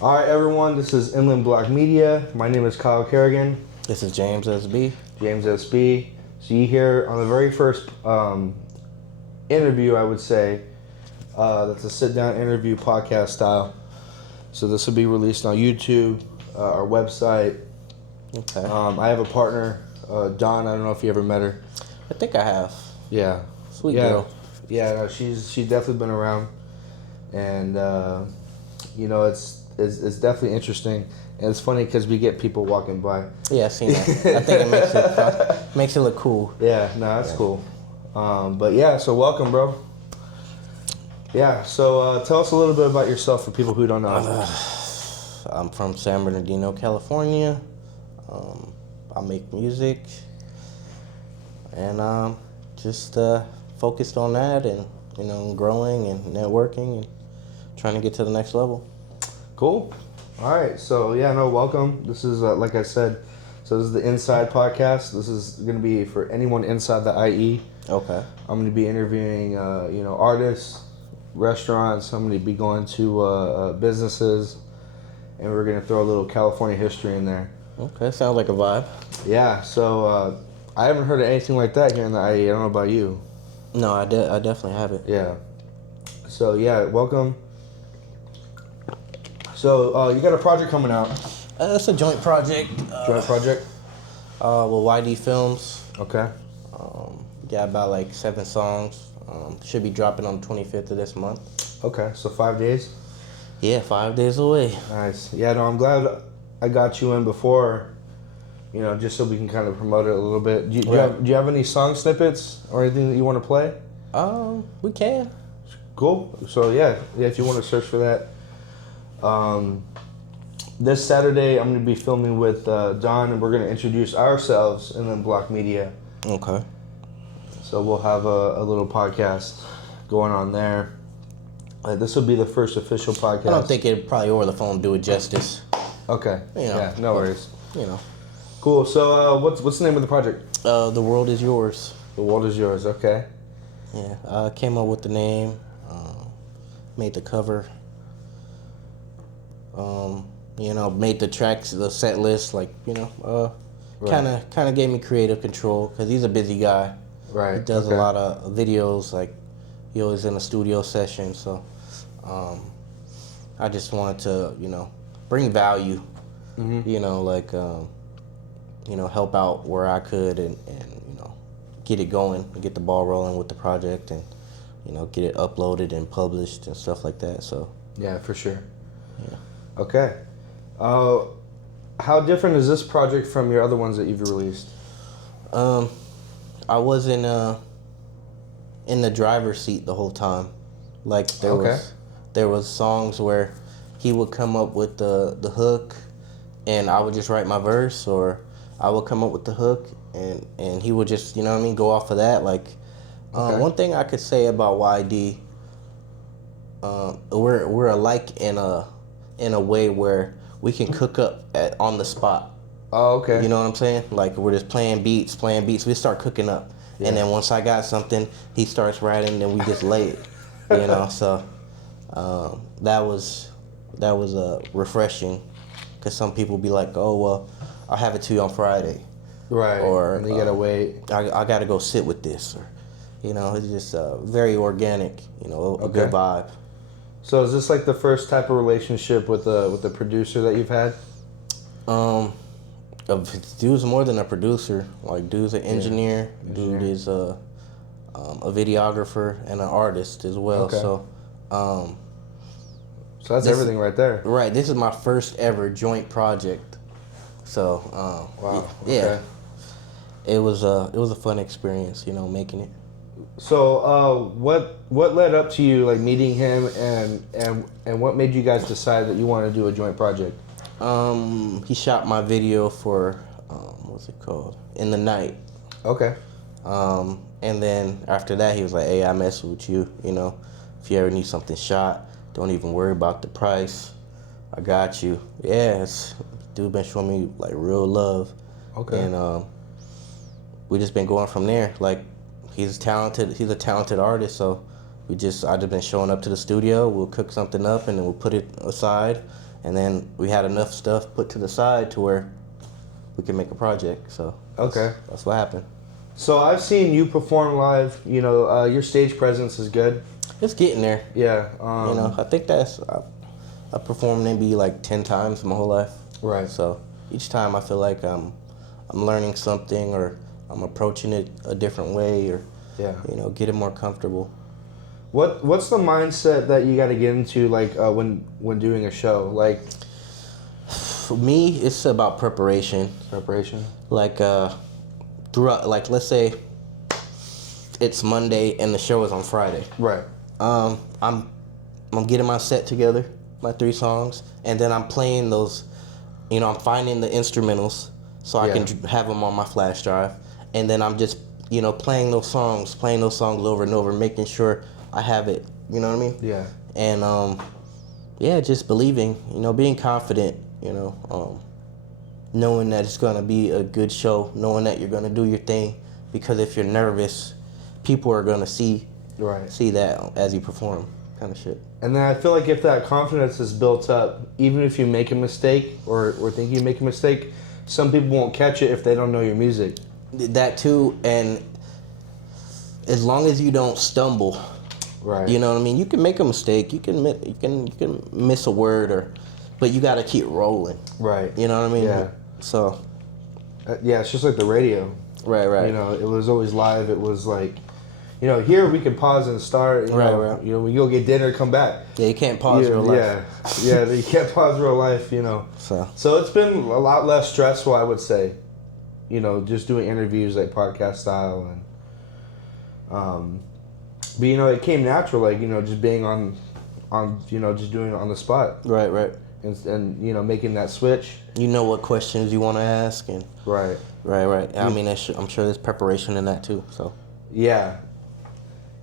All right, everyone, this is Inland Block Media. My name is Kyle Kerrigan. This is James SB. James SB. So you hear on the very first interview, I would say, that's a sit-down interview podcast style. So this will be released on YouTube, our website. Okay. I have a partner, Dawn. I don't know if you ever met her. I think I have. Yeah. Sweet girl. Yeah, no, she's definitely been around, and it's definitely interesting, and it's funny because we get people walking by. Yeah, I've seen that. I think it makes it look cool. Yeah, no, that's cool. But yeah, so welcome, bro. Yeah, so tell us a little bit about yourself for people who don't know. I'm from San Bernardino, California. I make music, and just focused on that, and growing and networking and trying to get to the next level. Cool. All right. So yeah, no, welcome. This is like I said. So this is the Inside Podcast. This is going to be for anyone inside the IE. Okay. I'm going to be interviewing artists, restaurants. I'm going to be going to businesses, and we're going to throw a little California history in there. Okay, sounds like a vibe. Yeah. So I haven't heard of anything like that here in the IE. I don't know about you. No, I definitely haven't. Yeah. So yeah, welcome. So you got a project coming out. It's a joint project. Joint project? With Ydfilmz. Okay. Got about like 7 songs. Should be dropping on the 25th of this month. Okay, so 5 days? Yeah, 5 days away. Nice. Yeah, no, I'm glad I got you in before, just so we can kind of promote it a little bit. Do you have any song snippets or anything that you want to play? We can. Cool. So yeah, if you want to search for that. This Saturday, I'm going to be filming with Don, and we're going to introduce ourselves and then Block Media. Okay. So we'll have a little podcast going on there. This will be the first official podcast. I don't think it probably over the phone do it justice. Okay. Yeah, no worries. Cool. So what's the name of the project? The World Is Yours. The World Is Yours. Okay. Yeah. I came up with the name. Made the cover. Made the tracks, the set list, kind of gave me creative control because he's a busy guy. Right. He does a lot of videos, he always in a studio session. So, I just wanted to, bring value, help out where I could and get it going, and get the ball rolling with the project and, get it uploaded and published and stuff like that. So. Yeah, for sure. Yeah. Okay. How different is this project from your other ones that you've released? I was in the driver's seat the whole time. There was songs where he would come up with the hook, and I would just write my verse, or I would come up with the hook, and he would just go off of that. One thing I could say about YD, we're alike in a way where we can cook up on the spot. Oh, okay. You know what I'm saying? We're just playing beats. We start cooking up. Yeah. And then once I got something, he starts writing, and we just lay it. So that was refreshing, because some people be like, oh, well, I'll have it to you on Friday. Right. Or and you gotta wait. I gotta go sit with this. Or, it's just very organic, a good vibe. So is this the first type of relationship with the producer that you've had? Dude's more than a producer. Dude's an engineer. Dude is a videographer and an artist as well. Okay. So that's everything right there. Right. This is my first ever joint project. So wow. Yeah. Okay. It was a fun experience, making it. So what led up to you meeting him, and what made you guys decide that you wanted to do a joint project? He shot my video for what's it called? In the Night. Okay. And then after that, he was like, "Hey, I mess with you. If you ever need something shot, don't even worry about the price. I got you." Yeah, dude been showing me real love. Okay. And we just been going from there. He's talented. He's a talented artist. So I just been showing up to the studio. We'll cook something up, and then we'll put it aside, And then we had enough stuff put to the side to where we could make a project. So that's what happened. So I've seen you perform live. You know, your stage presence is good. It's getting there. Yeah. You know, I think I performed maybe like 10 times my whole life. Right. So each time I feel like I'm learning something, or I'm approaching it a different way, or you know, getting more comfortable. What's the mindset that you got to get into, like when doing a show? Like, for me, it's about preparation. Like throughout, like let's say it's Monday and the show is on Friday. Right. I'm getting my set together, my 3 songs, and then I'm playing those. You know, I'm finding the instrumentals so I can have them on my flash drive, and then I'm just, you know, playing those songs over and over, making sure I have it. You know what I mean? Yeah. And just believing. You know, being confident. You know, knowing that it's gonna be a good show, knowing that you're gonna do your thing, because if you're nervous, people are gonna see that as you perform, kind of shit. And then I feel like if that confidence is built up, even if you make a mistake or think you make a mistake, some people won't catch it if they don't know your music. That too, and as long as you don't stumble, right? You know what I mean. You can make a mistake. You can miss a word, but you got to keep rolling. Right. You know what I mean? Yeah. So. It's just like the radio. Right. You know, it was always live. It was like, you know, here we can pause and start. Right. You know, we go get dinner, come back. Yeah, you can't pause real life. Yeah, you can't pause real life. You know. So it's been a lot less stressful, I would say. You know, just doing interviews like podcast style, and but you know, it came natural, like, you know, just being on you know, just doing it on the spot. Right. And you know, making that switch. You know what questions you want to ask, and Right. I mean, I'm sure there's preparation in that too. So. Yeah,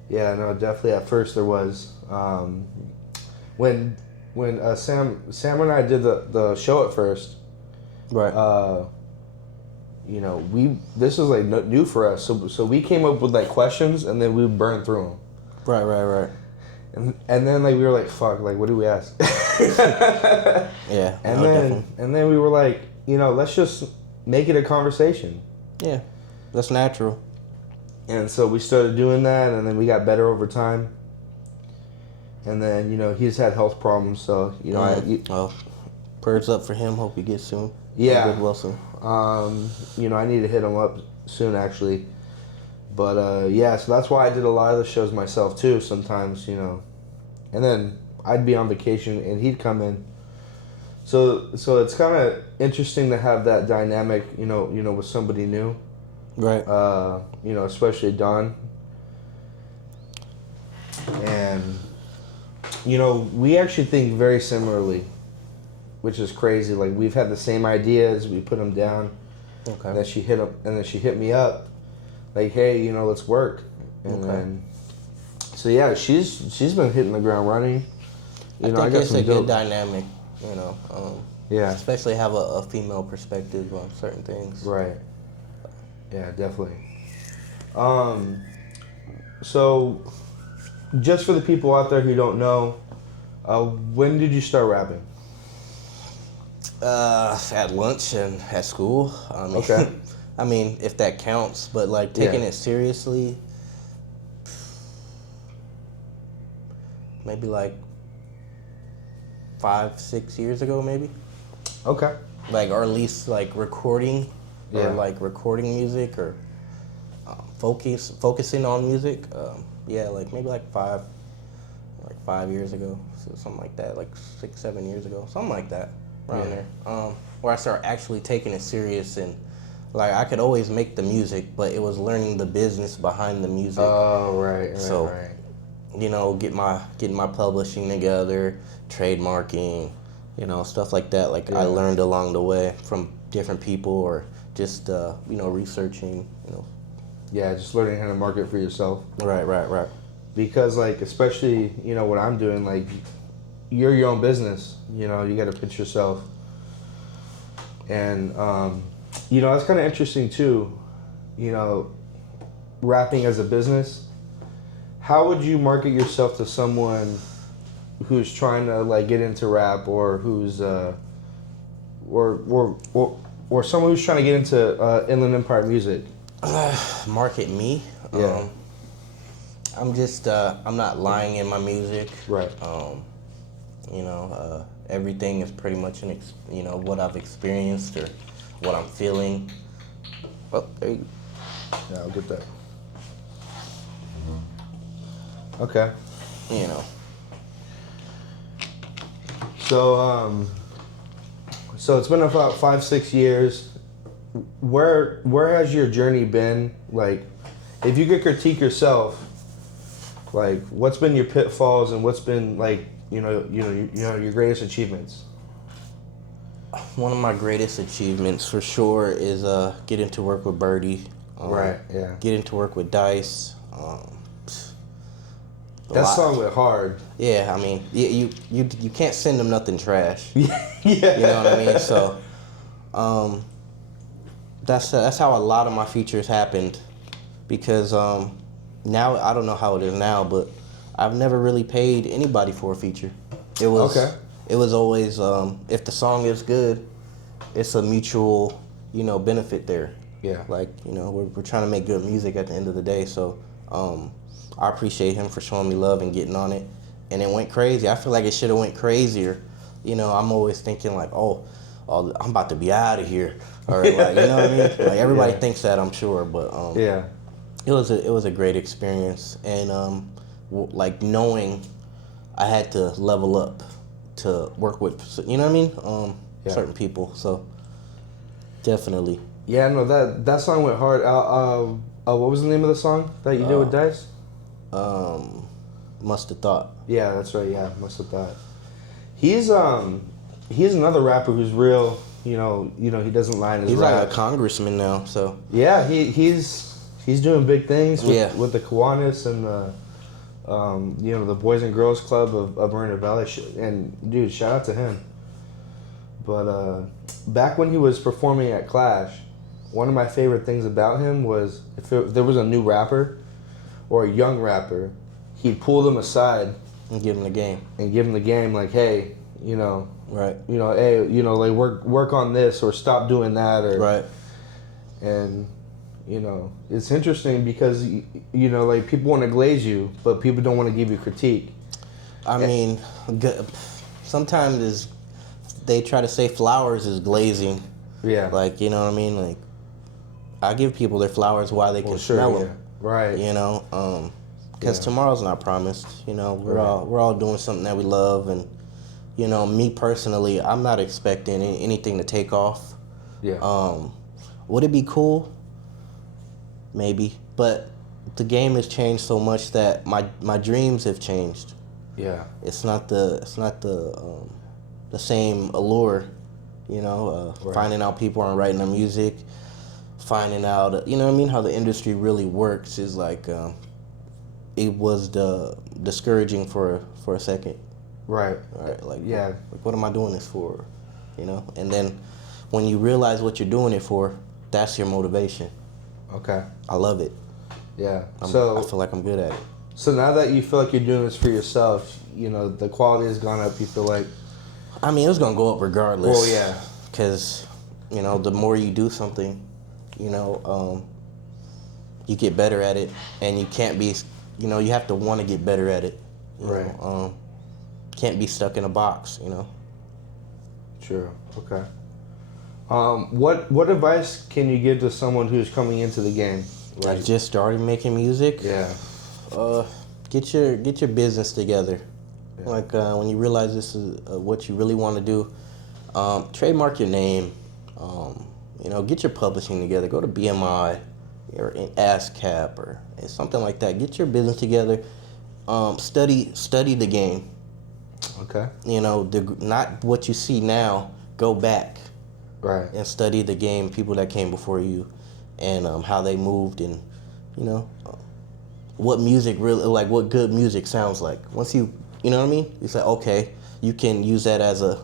no, definitely. At first there was when Sam and I did the show at first. Right. You know, this was like new for us, so we came up with like questions, and then we would burn through them. Right. And then like we were like, fuck, like what do we ask? Yeah. And then we were like, you know, let's just make it a conversation. Yeah, that's natural. And so we started doing that, and then we got better over time. And then, you know, he's had health problems, so, you know. Prayers up for him. Hope he gets soon. Yeah. Good Wilson. You know, I need to hit him up soon, actually. But, so that's why I did a lot of the shows myself, too, sometimes, you know. And then I'd be on vacation, and he'd come in. So it's kind of interesting to have that dynamic, you know, with somebody new. Right. You know, especially Don. And, you know, we actually think very similarly, which is crazy. Like, we've had the same ideas. We put them down. Okay. And then she hit me up, like, hey, you know, let's work. And then, so yeah, she's been hitting the ground running. I think it's a good dynamic, you know. Yeah. Especially have a female perspective on certain things. Right. Yeah, definitely. So, just for the people out there who don't know, when did you start rapping? At lunch and at school. Okay. I mean, if that counts, but like taking it seriously, maybe like 5-6 years ago, maybe. Okay. Like, or at least like recording, or like recording music, or focusing on music. Like maybe like 5 years ago, so something like that, like 6-7 years ago, something like that, around there. Where I started actually taking it serious, and like I could always make the music, but it was learning the business behind the music. Oh, right. So, you know, getting my publishing together, trademarking, you know, stuff like that. Like I learned along the way from different people, or just you know, researching, you know. Yeah, just learning how to market for yourself. Right. Because, like, especially, you know, what I'm doing, like, you're your own business. You know, you got to pitch yourself. And, you know, that's kind of interesting, too. You know, rapping as a business. How would you market yourself to someone who's trying to like get into rap, or who's or someone who's trying to get into Inland Empire music? Market me. Yeah. I'm just I'm not lying in my music. Right. Everything is pretty much what I've experienced or what I'm feeling. Oh, there you go. Yeah, I'll get that. Okay. You know. So it's been about 5-6 years. Where has your journey been? Like, if you could critique yourself, like, what's been your pitfalls and what's been like, your greatest achievements? One of my greatest achievements for sure is getting to work with Birdie. Right. Yeah. Getting to work with Dice. That song went hard. Yeah, I mean, you can't send them nothing trash. Yeah. You know what I mean? So, that's how a lot of my features happened, because now I don't know how it is now, but I've never really paid anybody for a feature. It was Okay. It was always if the song is good, it's a mutual benefit there. Yeah. Like we're trying to make good music at the end of the day, so I appreciate him for showing me love and getting on it, and it went crazy. I feel like it should have went crazier. I'm always thinking like, oh, I'm about to be out of here, or like, what I mean? Like everybody thinks that, I'm sure, but it was a great experience, and like knowing I had to level up to work with, certain people. So definitely. Yeah, no, that song went hard. What was the name of the song that you did with Dice? Must have thought. Yeah, that's right. Yeah, must have thought. He's another rapper who's real. He doesn't lie in his He's rap. like a congressman now, so. Yeah, he's doing big things with the Kiwanis and the Boys and Girls Club of Marina Valley. And dude, shout out to him. But back when he was performing at Clash, one of my favorite things about him was if there was a new rapper or a young rapper, he'd pull them aside and give him the game. Like, hey, right, hey, like work on this or stop doing that, or right. And it's interesting because like people want to glaze you, but people don't want to give you critique. I mean, sometimes they try to say flowers is glazing. Yeah. Like, you know what I mean? Like, I give people their flowers while they can smell them. Right. Because tomorrow's not promised. We're all doing something that we love, and me personally, I'm not expecting anything to take off. Yeah. Would it be cool? Maybe, but the game has changed so much that my dreams have changed. Yeah. It's not the same allure, finding out people aren't writing their music, finding out, how the industry really works is like, it was discouraging for a second. Right. Like, yeah. Like, what am I doing this for? And then when you realize what you're doing it for, that's your motivation. Okay. I love it. Yeah. I feel like I'm good at it. So now that you feel like you're doing this for yourself, the quality has gone up. You feel like. I mean, it's gonna go up regardless. Well, yeah. Because the more you do something, you get better at it, and you can't be, you have to want to get better at it. Right. Can't be stuck in a box. Sure. Okay. What advice can you give to someone who's coming into the game? Like just started making music. Yeah. Get your business together. Yeah. Like when you realize this is what you really want to do, trademark your name. Get your publishing together. Go to BMI or ASCAP or something like that. Get your business together. Study the game. Okay. Not what you see now. Go back. Right. And study the game, people that came before you, and how they moved, and what music really, like what good music sounds like. Once you know what I mean, you say, okay, you can use that as a,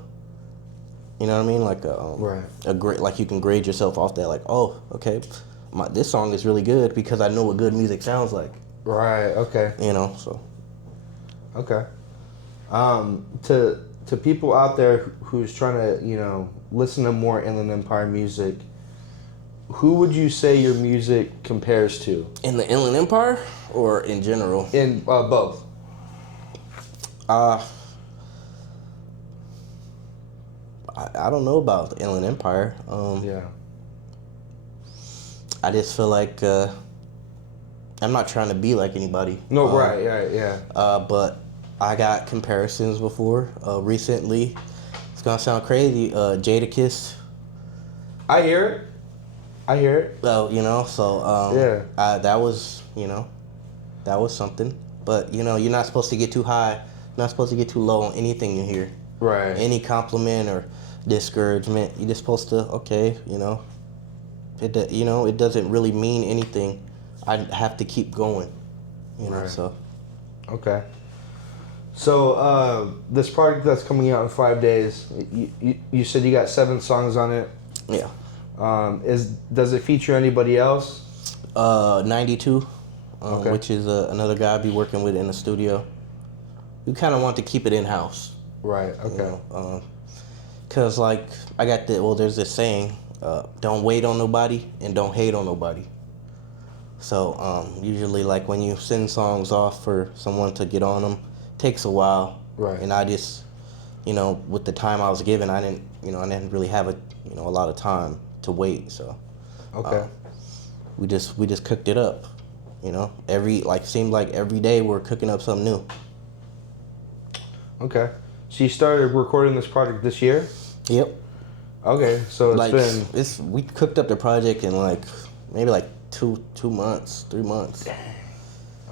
like a right. a great, like you can grade yourself off that, like, oh, okay, this song is really good because I know what good music sounds like. Right. Okay. So. Okay. To people out there who's trying to, listen to more Inland Empire music, who would you say your music compares to? In the Inland Empire or in general? In both. I don't know about the Inland Empire. Yeah. I just feel like I'm not trying to be like anybody. No, right, yeah. But I got comparisons before. Recently, it's gonna sound crazy. Jadakiss. I hear it. Well, so Yeah. that was something. But you're not supposed to get too high. You're not supposed to get too low on anything you hear. Right. Any compliment or discouragement, you're just supposed to it doesn't really mean anything. I have to keep going. Right. So. Okay. So this project that's coming out in 5 days, you said you got 7 songs on it. Yeah. Does it feature anybody else? 92, Okay. which is another guy I'll be working with in the studio. We kind of want to keep it in house. Right. Okay. Cause like there's this saying, don't wait on nobody and don't hate on nobody. So usually like when you send songs off for someone to get on them, takes a while. Right. And I just, with the time I was given, I didn't really have a lot of time to wait. So. Okay. We just cooked it up. Seemed like every day we're cooking up something new. Okay. So you started recording this project this year? Yep. Okay, so we cooked up the project in maybe 2 months, 3 months.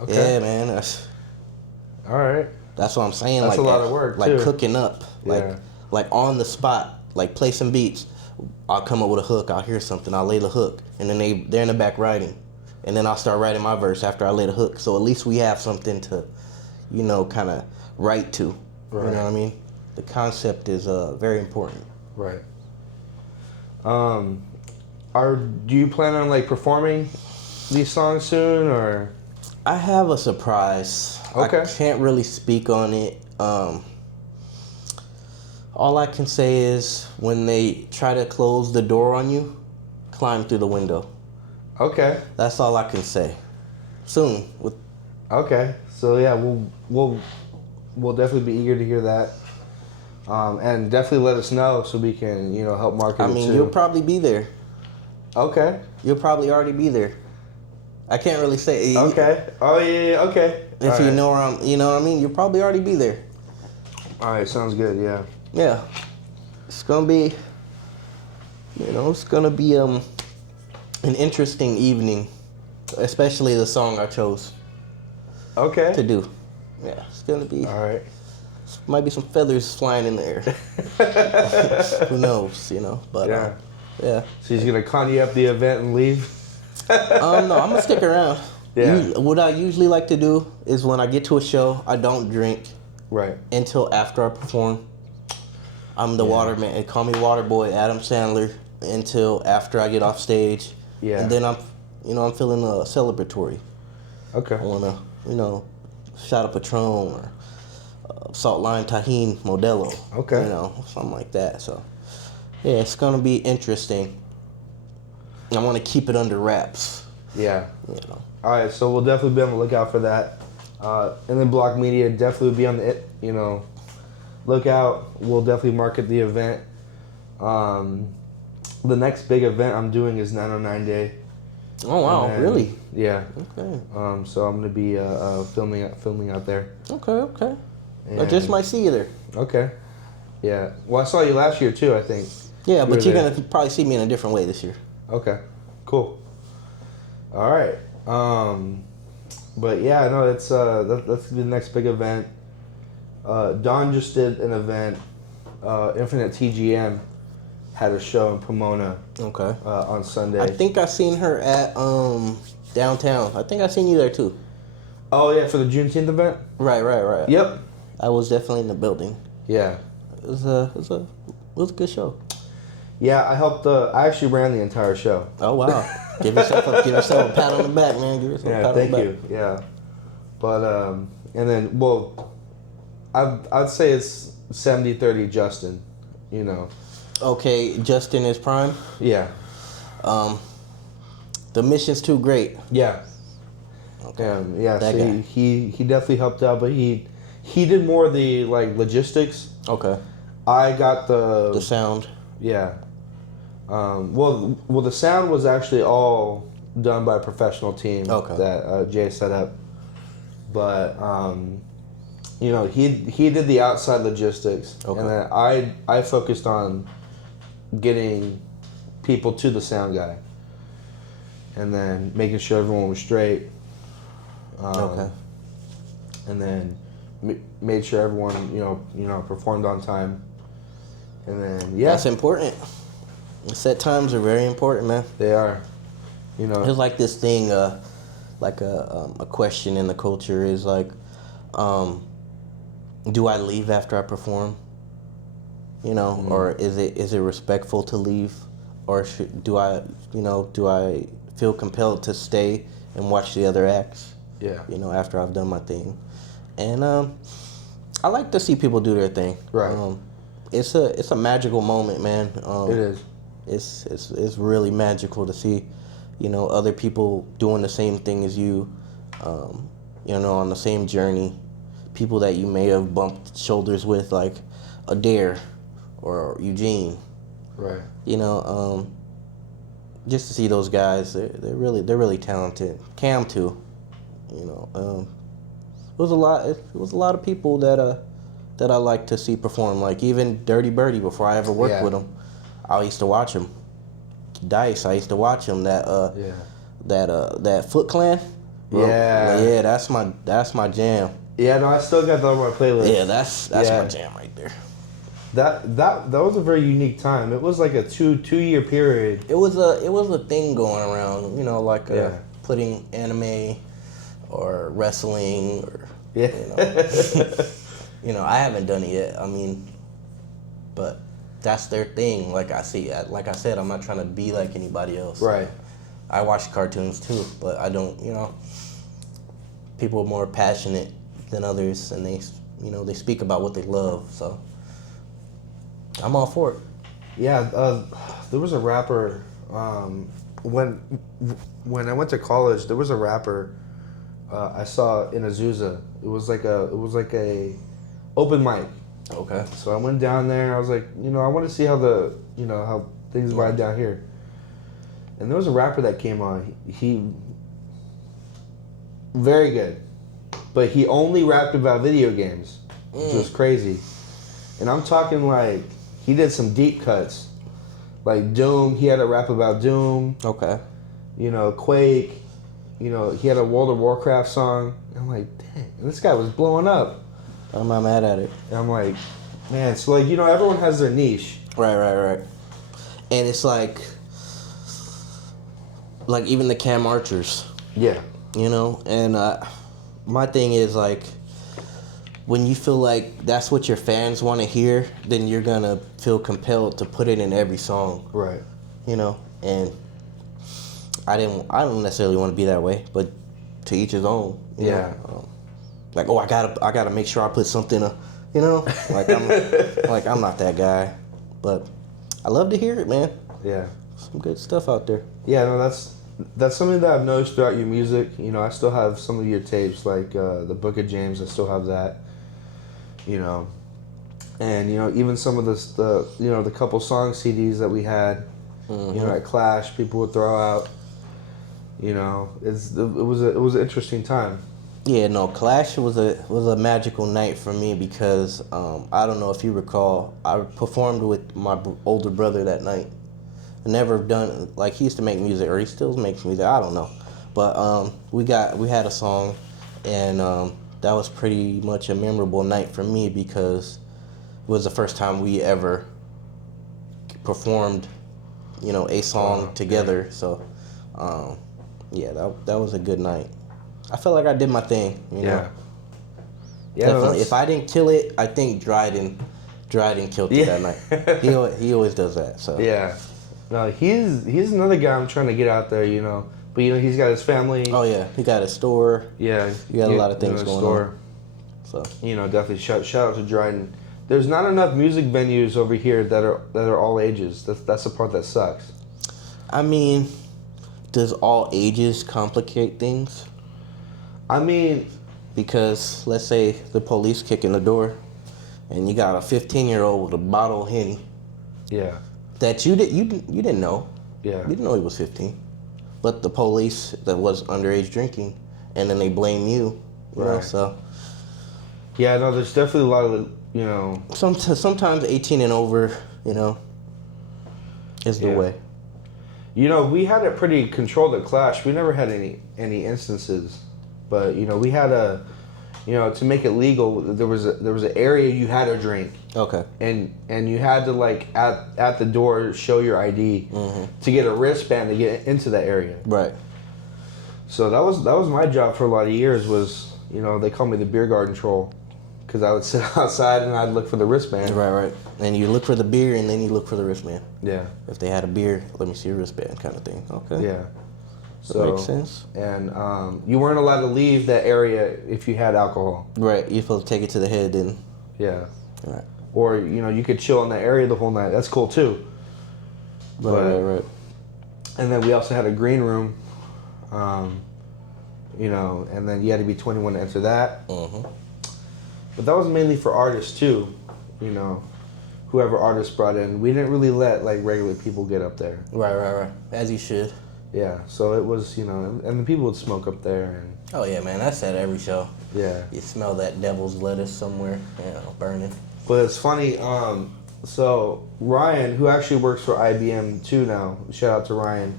Okay. Yeah, man. All right. That's what I'm saying. That's a lot of work, too. Cooking up, on the spot, play some beats. I'll come up with a hook. I'll hear something. I'll lay the hook, and then they're in the back writing, and then I'll start writing my verse after I lay the hook. So at least we have something to, kind of write to. Right. You know what I mean? The concept is very important. Right. Do you plan on performing these songs soon, or? I have a surprise. Okay. I can't really speak on it. All I can say is when they try to close the door on you, climb through the window. Okay. That's all I can say. Soon. Okay. So yeah, we'll definitely be eager to hear that. And definitely let us know so we can, help market it too. You'll probably be there. Okay. You'll probably already be there. I can't really say. Okay. Oh yeah. Okay. If you know where I'm, you know what I mean. You'll probably already be there. All right. Sounds good. Yeah. Yeah. It's gonna be. It's gonna be an interesting evening, especially the song I chose. Okay. To do. Yeah. It's gonna be. All right. Might be some feathers flying in the air. Who knows? But yeah. Yeah. So he's gonna con you up the event and leave. No, I'm gonna stick around. Yeah. What I usually like to do is when I get to a show, I don't drink. Right. Until after I perform. I'm the waterman. They call me Waterboy Adam Sandler until after I get off stage. Yeah. And then I'm feeling celebratory. Okay. I wanna, shot of Patron or Salt Lime Tahine Modelo. Okay. Something like that. So, yeah, it's gonna be interesting. I want to keep it under wraps. Yeah. All right, so we'll definitely be on the lookout for that. And then Block Media definitely be on the lookout. We'll definitely market the event. The next big event I'm doing is 909 Day. Oh wow, then, really? Yeah. Okay. So I'm gonna be filming out there. Okay. I just might see you there. Okay. Yeah. Well, I saw you last year too, I think. Yeah, but you're gonna probably see me in a different way this year. Okay. Cool. All right. But yeah, no, it's that's the next big event. Don just did an event. Infinite TGM had a show in Pomona. Okay. On Sunday. I think I seen her at downtown. I think I seen you there too. Oh yeah, for the Juneteenth event. Right. Yep. I was definitely in the building. Yeah. It was a good show. Yeah, I actually ran the entire show. Oh wow! give yourself a pat on the back, man. Give yourself a pat on the back. Thank you. Yeah. But and then I'd say it's 70-30 Justin. You know. Okay, Justin is prime. Yeah. The mission's too great. Yeah. Okay. Yeah. That So guy. he definitely helped out, but he did more of the like logistics. Okay. I got The sound. yeah. Well, the sound was actually all done by a professional team that Jay set up, but you know, he did the outside logistics, and then I focused on getting people to the sound guy, and then making sure everyone was straight. And then made sure everyone you know performed on time, and then That's important. Set times are very important, man. they are, you know. It's like this thing, like a question in the culture is like, do I leave after I perform? You know, or is it respectful to leave, or do I feel compelled to stay and watch the other acts? Yeah. You know, after I've done my thing, and I like to see people do their thing. Right. It's a magical moment, man. It is. It's really magical to see, you know, other people doing the same thing as you, you know, on the same journey. People that you may have bumped shoulders with, like Adair or Eugene. Right. You know, just to see those guys, they're really talented. Cam too. You know, it was a lot of people that I like to see perform. Like even Dirty Birdie, before I ever worked with him, I used to watch him. Dice, I used to watch him. That Foot Clan. Yeah, that's my jam. Yeah, no, I still got that on my playlist. Yeah, that's my jam right there. That was a very unique time. It was like a two-year period. It was a thing going around, you know, like putting anime or wrestling or you know. You know, I haven't done it yet. I mean, but that's their thing. Like I said, I'm not trying to be like anybody else. Right. I watch cartoons too, but I don't, you know, people are more passionate than others, and they speak about what they love, so I'm all for it. Yeah, there was a rapper, when I went to college, there was a rapper I saw in Azusa. It was like a open mic. Okay. So I went down there. I was like, you know, I want to see how how things vibe down here. And there was a rapper that came on. He very good, but he only rapped about video games, which was crazy. And I'm talking like he did some deep cuts, like Doom. He had a rap about Doom. Okay. You know, Quake. You know, he had a World of Warcraft song. And I'm like, dang, this guy was blowing up. I'm not mad at it. And I'm like, man, so like, you know, everyone has their niche. Right. And it's like even the Cam Archers. Yeah. You know, and my thing is like, when you feel like that's what your fans want to hear, then you're gonna feel compelled to put it in every song. Right. You know, and I don't necessarily want to be that way, but to each his own. You know? Like, I gotta make sure I put something, you know, like I'm not that guy, but I love to hear it, man. Yeah. Some good stuff out there. Yeah, no, that's something that I've noticed throughout your music. You know, I still have some of your tapes, like the Book of James. I still have that. You know, and you know, even some of the couple song CDs that we had. You know, at Clash, people would throw out. You know, it was an interesting time. Yeah, no, Clash was a magical night for me because I don't know if you recall, I performed with my older brother that night. Never done, like, he used to make music, or he still makes music, I don't know. But we had a song, and that was pretty much a memorable night for me because it was the first time we ever performed, you know, a song together. Yeah. So, yeah, that was a good night. I felt like I did my thing, you know. Yeah, definitely. No, if I didn't kill it, I think Dryden killed it that night. He always does that. So yeah, no, he's another guy I'm trying to get out there, you know. But you know, he's got his family. Oh yeah, he got a store. Yeah, he got a lot of things going on. So definitely shout out to Dryden. There's not enough music venues over here that are all ages. That's the part that sucks. I mean, does all ages complicate things? I mean, because let's say the police kick in the door, and you got a 15-year-old with a bottle of Henny. Yeah. That you didn't know. Yeah. You didn't know he was 15, but the police that was underage drinking, and then they blame you. You know, so. Yeah, no, there's definitely a lot of Sometimes 18 and over, is the way. We had it pretty controlled at Clash. We never had any instances, but we had to make it legal. There was an area you had to drink. Okay. And you had to at the door show your ID to get a wristband to get into that area. Right. So that was my job for a lot of years. Was they called me the beer garden troll. Because I would sit outside and I'd look for the wristband. Right. And you look for the beer and then you look for the wristband. Yeah. If they had a beer, let me see your wristband kind of thing. Okay. Yeah. So that makes sense. And you weren't allowed to leave that area if you had alcohol. Right. You're supposed to take it to the head then. Yeah. Right. Or, you could chill in that area the whole night. That's cool too. Right. And then we also had a green room. And then you had to be 21 to enter that. Mm-hmm. But that was mainly for artists too, whoever artists brought in. We didn't really let regular people get up there. Right. As you should. Yeah, so it was, and the people would smoke up there. And oh yeah, man, that's at every show. Yeah. You smell that devil's lettuce somewhere, burning. But it's funny, so Ryan, who actually works for IBM too now, shout out to Ryan,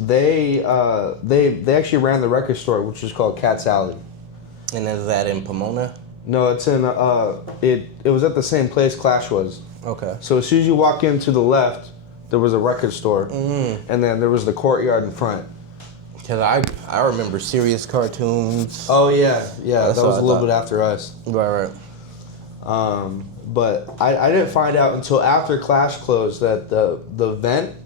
they actually ran the record store, which was called Cat's Alley. And is that in Pomona? No, it's in it was at the same place Clash was. Okay. So as soon as you walk in to the left, there was a record store, and then there was the courtyard in front. Because I remember Serious Cartoons. Oh yeah, that was a little bit after us. Right. But I didn't find out until after Clash closed that the vent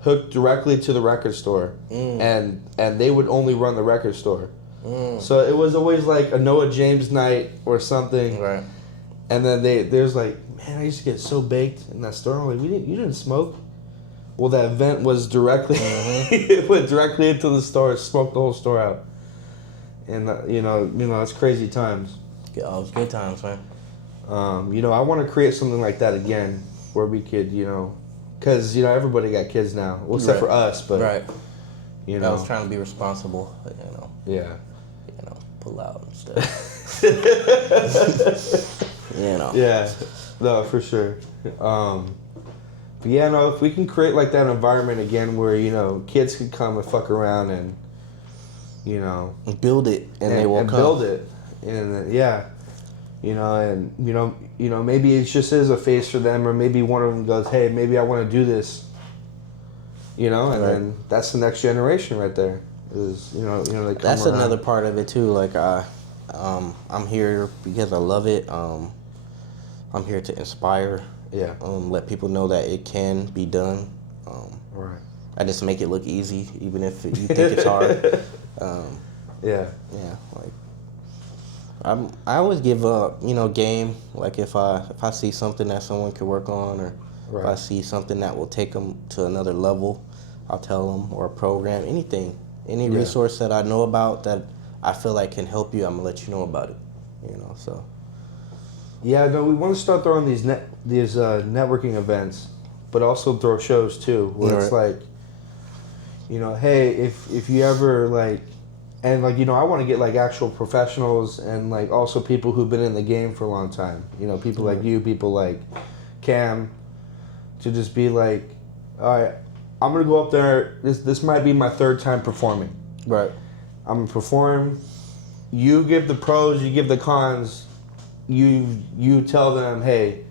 hooked directly to the record store, and they would only run the record store. So it was always like a Noah James night or something. Right. And then there's man, I used to get so baked in that store. I'm like, you didn't smoke? Well, that vent was directly, it went directly into the store, smoked the whole store out. And, it's crazy times. Yeah, it was good times, man. I want to create something like that again where we could, because, everybody got kids now. Well, except for us, but. Right. I was trying to be responsible, Yeah. Pull out and stuff. Yeah. No, for sure. But yeah, no, if we can create that environment again where, kids can come and fuck around and, build it and they will come. Build it. And maybe it just is a face for them, or maybe one of them goes, hey, maybe I want to do this. And then that's the next generation right there. Is they come that's around. Another part of it too. I'm here because I love it. I'm here to inspire. Yeah. Let people know that it can be done. Right. I just make it look easy, even if you think it's hard. Yeah. I always give game. If I see something that someone could work on, or if I see something that will take them to another level, I'll tell them, or a program, anything. Any resource that I know about that I feel like can help you, I'm gonna let you know about it. So. Yeah, no, we want to start throwing these networking events, but also throw shows too, where it's hey, if you ever and I want to get I want to get professionals and also people who've been in the game for a long time. People like you, people like Cam, to just be all right, I'm gonna go up there. This might be my third time performing. Right. I'm gonna perform. You give the pros, you give the cons. You tell them, hey,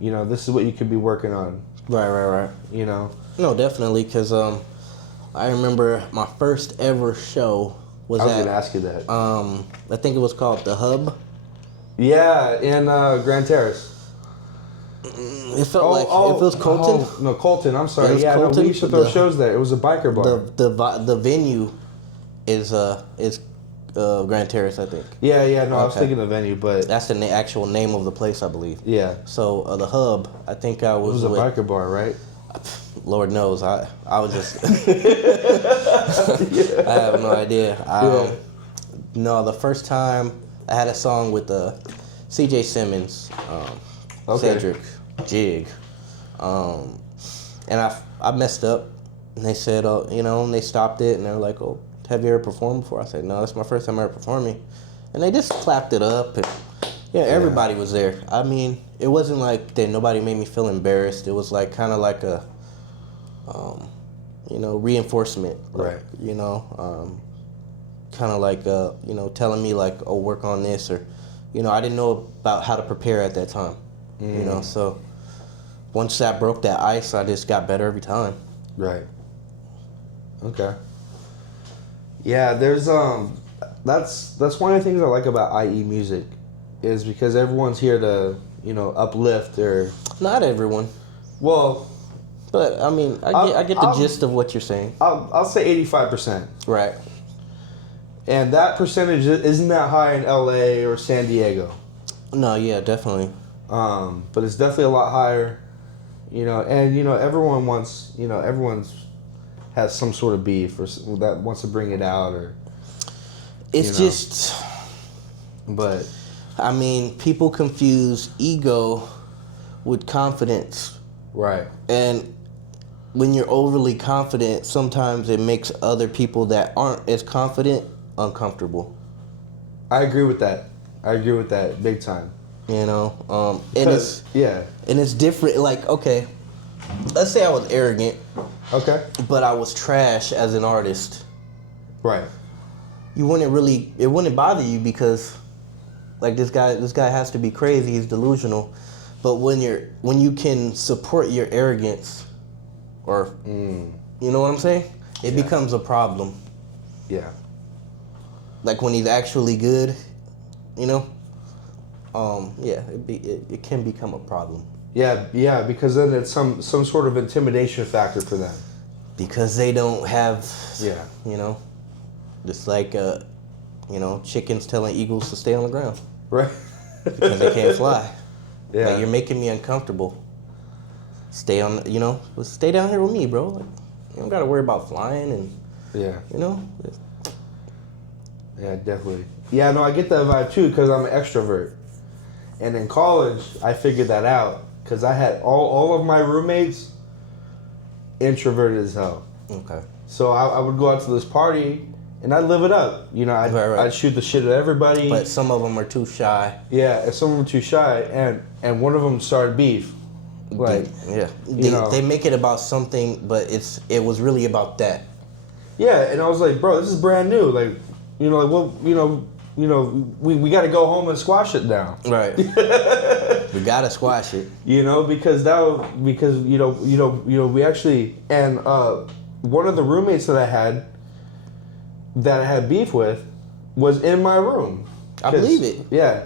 this is what you could be working on. Right. No, definitely, because I remember my first ever show was I was gonna ask you that. I think it was called The Hub. Yeah, in Grand Terrace. It felt if it was Colton. No, Colton. I'm sorry. Yeah, Colton? No, we used to throw shows there. It was a biker bar. The venue is Grand Terrace, I think. Yeah. No, I was thinking the venue, but that's the actual name of the place, I believe. Yeah. So the Hub, I think I was. It was a biker bar, right? Lord knows, I was just. I have no idea. No, the first time I had a song with C.J. Simmons, Cedric, Jig, and I messed up, and they said, and they stopped it, and they were like, "Oh, have you ever performed before?" I said, "No, that's my first time ever performing," and they just clapped it up, and everybody was there. I mean, it wasn't like that. Nobody made me feel embarrassed. It was like kind of like a, reinforcement, right? Kind of like telling me like, "Oh, work on this," or, I didn't know about how to prepare at that time, so. Once that broke that ice, I just got better every time. Right. Okay. Yeah, there's that's one of the things I like about IE music, is because everyone's here to uplift or. Not everyone. Well. But I mean, I get the gist of what you're saying. I'll say 85%. Right. And that percentage isn't that high in LA or San Diego. No, yeah, definitely. But it's definitely a lot higher. Everyone wants, everyone's has some sort of beef or that wants to bring it out, or it's just. But I mean, people confuse ego with confidence. Right. And when you're overly confident, sometimes it makes other people that aren't as confident uncomfortable. I agree with that. Big time. And it's different. Like, okay, let's say I was arrogant. Okay. But I was trash as an artist. Right. It wouldn't bother you because, like, this guy has to be crazy. He's delusional. But when you can support your arrogance, or you know what I'm saying, it becomes a problem. Yeah. Like when he's actually good, it can become a problem. Yeah, because then it's some sort of intimidation factor for them. Because they don't have, yeah, just like, chickens telling eagles to stay on the ground. Right. Because they can't fly. Yeah. Like, you're making me uncomfortable. Stay down here with me, bro. Like, you don't got to worry about flying and, Yeah, definitely. Yeah, no, I get that vibe too because I'm an extrovert. And in college, I figured that out because I had all of my roommates introverted as hell. Okay. So I would go out to this party and I'd live it up. I'd shoot the shit at everybody. But some of them are too shy. Yeah, and some of them are too shy, and one of them started beef. Like, they make it about something, but it was really about that. Yeah, and I was like, bro, this is brand new. Like, we got to go home and squash it now. Right. We got to squash it. Because we actually, and one of the roommates that I had beef with was in my room. I believe it. Yeah.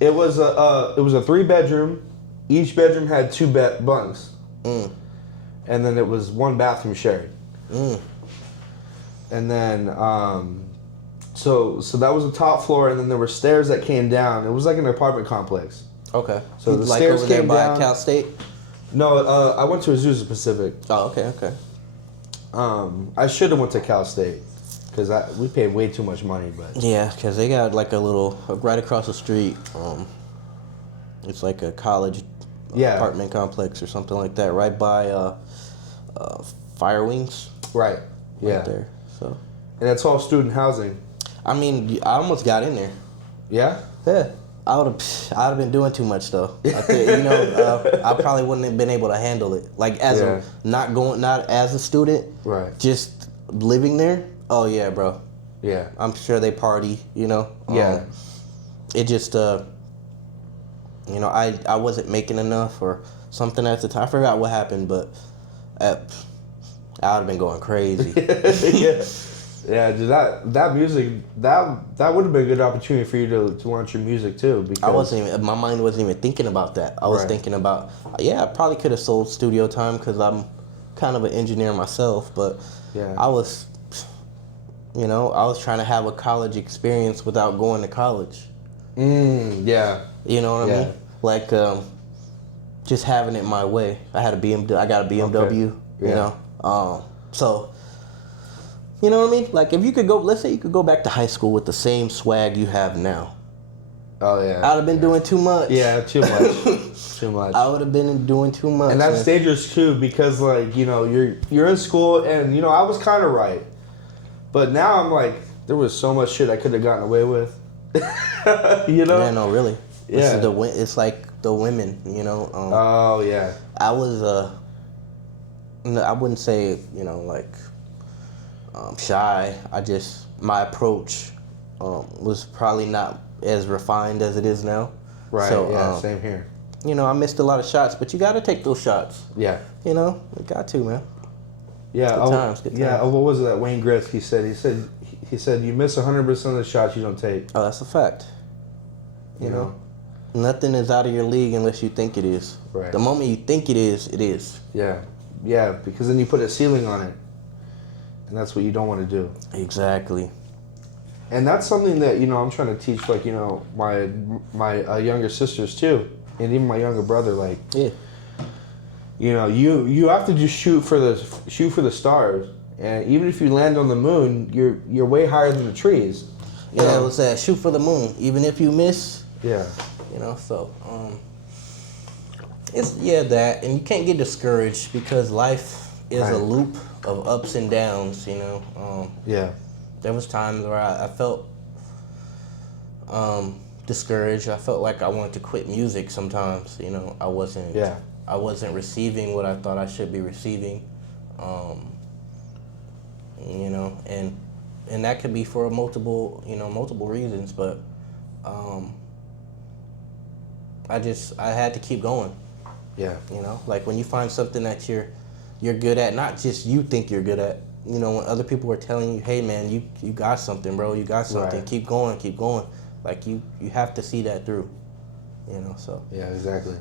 It was a 3-bedroom. Each bedroom had 2 bunks. And then it was 1 bathroom shared. And then so that was the top floor, and then there were stairs that came down. It was like an apartment complex. Okay. So the like stairs over there came by down. Cal State? No, I went to Azusa Pacific. Oh, okay. I should have went to Cal State because we paid way too much money, but yeah, because they got like a little right across the street. It's like a college apartment complex or something like that, right by Fire Wings. Right. Yeah. Right there. So. And it's all student housing. I mean, I almost got in there. Yeah. Yeah. I'd have been doing too much though. I probably wouldn't have been able to handle it. Like not as a student. Right. Just living there. Oh yeah, bro. Yeah. I'm sure they party. Yeah. It just I wasn't making enough or something at the time. I forgot what happened, but I would have been going crazy. Yeah. Yeah, dude, that music that would have been a good opportunity for you to launch your music too. Because my mind wasn't even thinking about that. I was thinking about I probably could have sold studio time because I'm kind of an engineer myself, but I was You know, I was trying to have a college experience without going to college. Yeah. You know what I mean? Like, just having it my way. I had a BMW. I got a BMW. Okay. You Yeah. know, so you know what I mean? Like, if you could go, let's say you could go back to high school with the same swag you have now. Oh yeah. I'd have been doing too much. Yeah, too much. Too much. I would have been doing too much. And that's dangerous too, because like, you know, you're in school, and you know, I was kind of right, but now I'm like, there was so much shit I could have gotten away with. You know? Yeah, no, really. Yeah. It's like the women, you know. Oh yeah. I was no, I wouldn't say, you know, like shy. My approach was probably not as refined as it is now. Right. So, yeah. Same here. You know, I missed a lot of shots, but you got to take those shots. Yeah. You know, you got to, man. Yeah. Good times. Good times. Yeah. What was it that Wayne Gretzky said? He said you miss 100% of the shots you don't take. Oh, that's a fact. You know, nothing is out of your league unless you think it is. Right. The moment you think it is, it is. Yeah. Yeah. Because then you put a ceiling on it, and that's what you don't want to do. Exactly. And that's something that, you know, I'm trying to teach, like, you know, my younger sisters too, and even my younger brother. Like, Yeah. you know, you have to just shoot for the stars, and even if you land on the moon, you're way higher than the trees. You Yeah, know? it was that shoot for the moon. Even if you miss, Yeah. you know. So it's that, and you can't get discouraged because life is Right. a loop of ups and downs. You know. Yeah. There was times where I felt discouraged. I felt like I wanted to quit music sometimes. You know, I wasn't receiving what I thought I should be receiving. You know, and that could be for multiple reasons, but I had to keep going. Yeah. You know, like when you find something that you're good at, not just you think you're good at. You know, when other people are telling you, "Hey, man, you got something, bro. You got something. Right. Keep going, keep going." Like you have to see that through. You know, so. Yeah, exactly.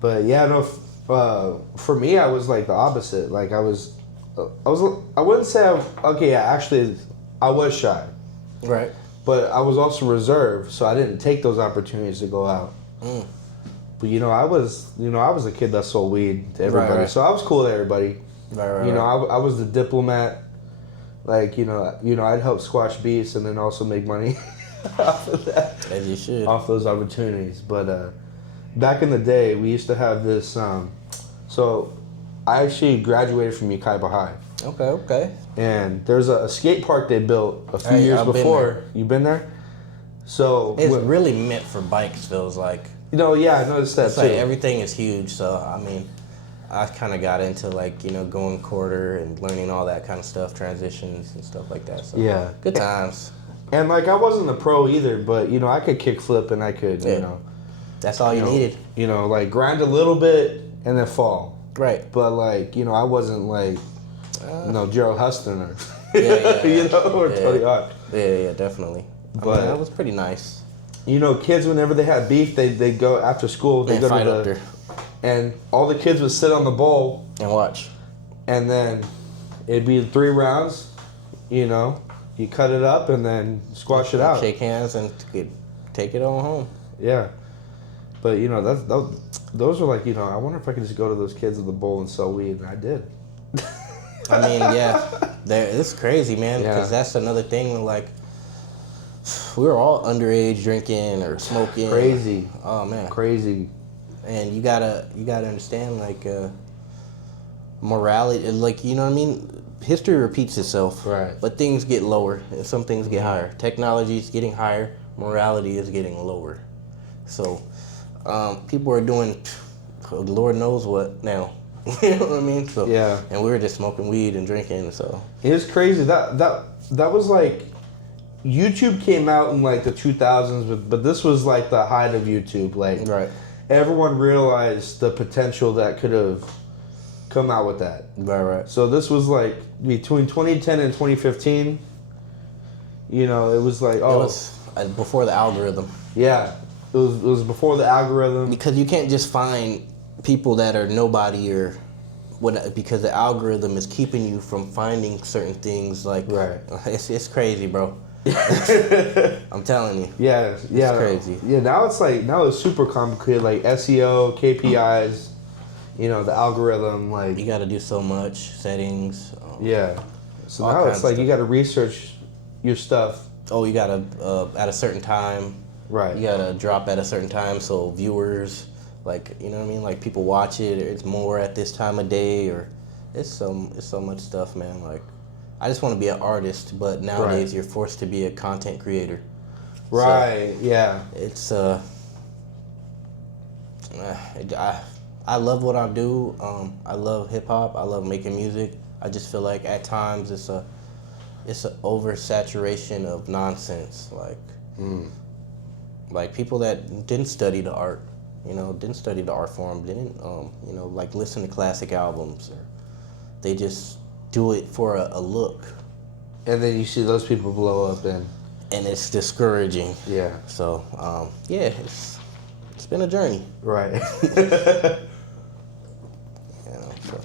But yeah, no, for me, I was like the opposite. Like I wouldn't say actually, I was shy. Right. But I was also reserved, so I didn't take those opportunities to go out. But you know, I was a kid that sold weed to everybody, Right. so I was cool to everybody. Right. You know, I was the diplomat. Like, you know, I'd help squash beefs and then also make money off of that. As you should. Off those opportunities. But back in the day, we used to have this. So I actually graduated from Ukaiba High. Okay. And there's a skate park they built a few Hey, years I've been before. there. You been there? So It's really meant for bikes. Feels like. you know, yeah, I noticed that It's too. like everything is huge. So I mean, I kind of got into like, you know, going quarter and learning all that kind of stuff, transitions and stuff like that. So Yeah. good times. And like I wasn't a pro either, but you know, I could kick flip and I could, Yeah. you know, That's all you needed. You know, like grind a little bit and then fall. Right. But like, you know, I wasn't like, Gerald Huston or Yeah. you know, or Tony Hawk. Yeah, definitely. But that was pretty nice. You know, kids whenever they had beef, they go after school. They And go fight to up there. and all the kids would sit on the bowl, And watch. and then it'd be 3 rounds. You know, you cut it up and then squash it out. Shake hands and take it on home. Yeah, but you know those are like, you know, I wonder if I could just go to those kids at the bowl and sell weed, and I did. I mean, yeah, it's crazy, man. Because Yeah. that's another thing. Like, we were all underage drinking or smoking. Crazy. Oh man. Crazy. And you gotta understand, like, morality. Like, you know what I mean. History repeats itself. Right. But things get lower, and some things get higher. Technology is getting higher. Morality is getting lower. So, people are doing, Lord knows what now. You know what I mean? So, Yeah. And we were just smoking weed and drinking. So It was crazy. That was like, YouTube came out in like the 2000s, but this was like the height of YouTube. Like, right. everyone realized the potential that could have come out with that. Right. So this was like between 2010 and 2015. You know, it was like, It was before the algorithm. yeah, it was before the algorithm. Because you can't just find people that are nobody or because the algorithm is keeping you from finding certain things. Like, right. It's crazy, bro. I'm telling you. Yeah, It's crazy. Yeah, now it's super complicated, like SEO, KPIs, the algorithm, like You got to do so much settings. Yeah. So all now kinds it's like of you got to research your stuff. Oh, you got to at a certain time. Right. You got to drop at a certain time so viewers, like, you know what I mean? Like, people watch it, or it's more at this time of day, or it's so much stuff, man. Like, I just want to be an artist, but nowadays you're forced to be a content creator. Right. So, yeah. It's I love what I do. I love hip hop. I love making music. I just feel like at times it's an oversaturation of nonsense. Like people that didn't study the art, didn't study the art form, didn't like listen to classic albums, or they just do it for a look. And then you see those people blow up, and it's discouraging. Yeah. So it's been a journey. Right. So.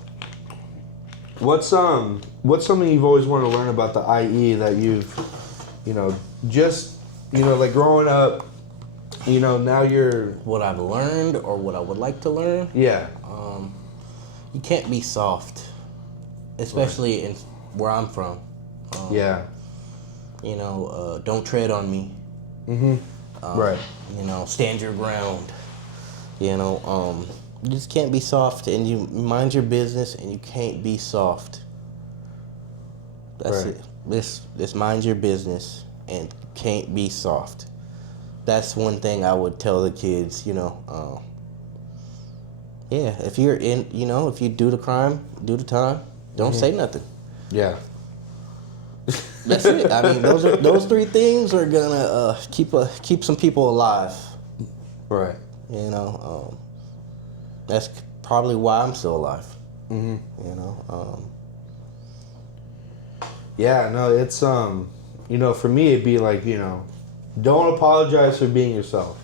What's something you've always wanted to learn about the IE that you've, just, like growing up, now you're... What I've learned or what I would like to learn? Yeah. You can't be soft, especially in where I'm from. Yeah. Don't tread on me. Mm-hmm. Right. Stand your ground. You just can't be soft, and you mind your business, and you can't be soft. That's right. it. This mind your business, and can't be soft. That's one thing I would tell the kids. If you're in, if you do the crime, do the time. Don't say nothing. Yeah. That's it. I mean, those three things are gonna keep some people alive. Right. That's probably why I'm still alive. Mm-hmm. Yeah, no, it's for me it'd be like, don't apologize for being yourself.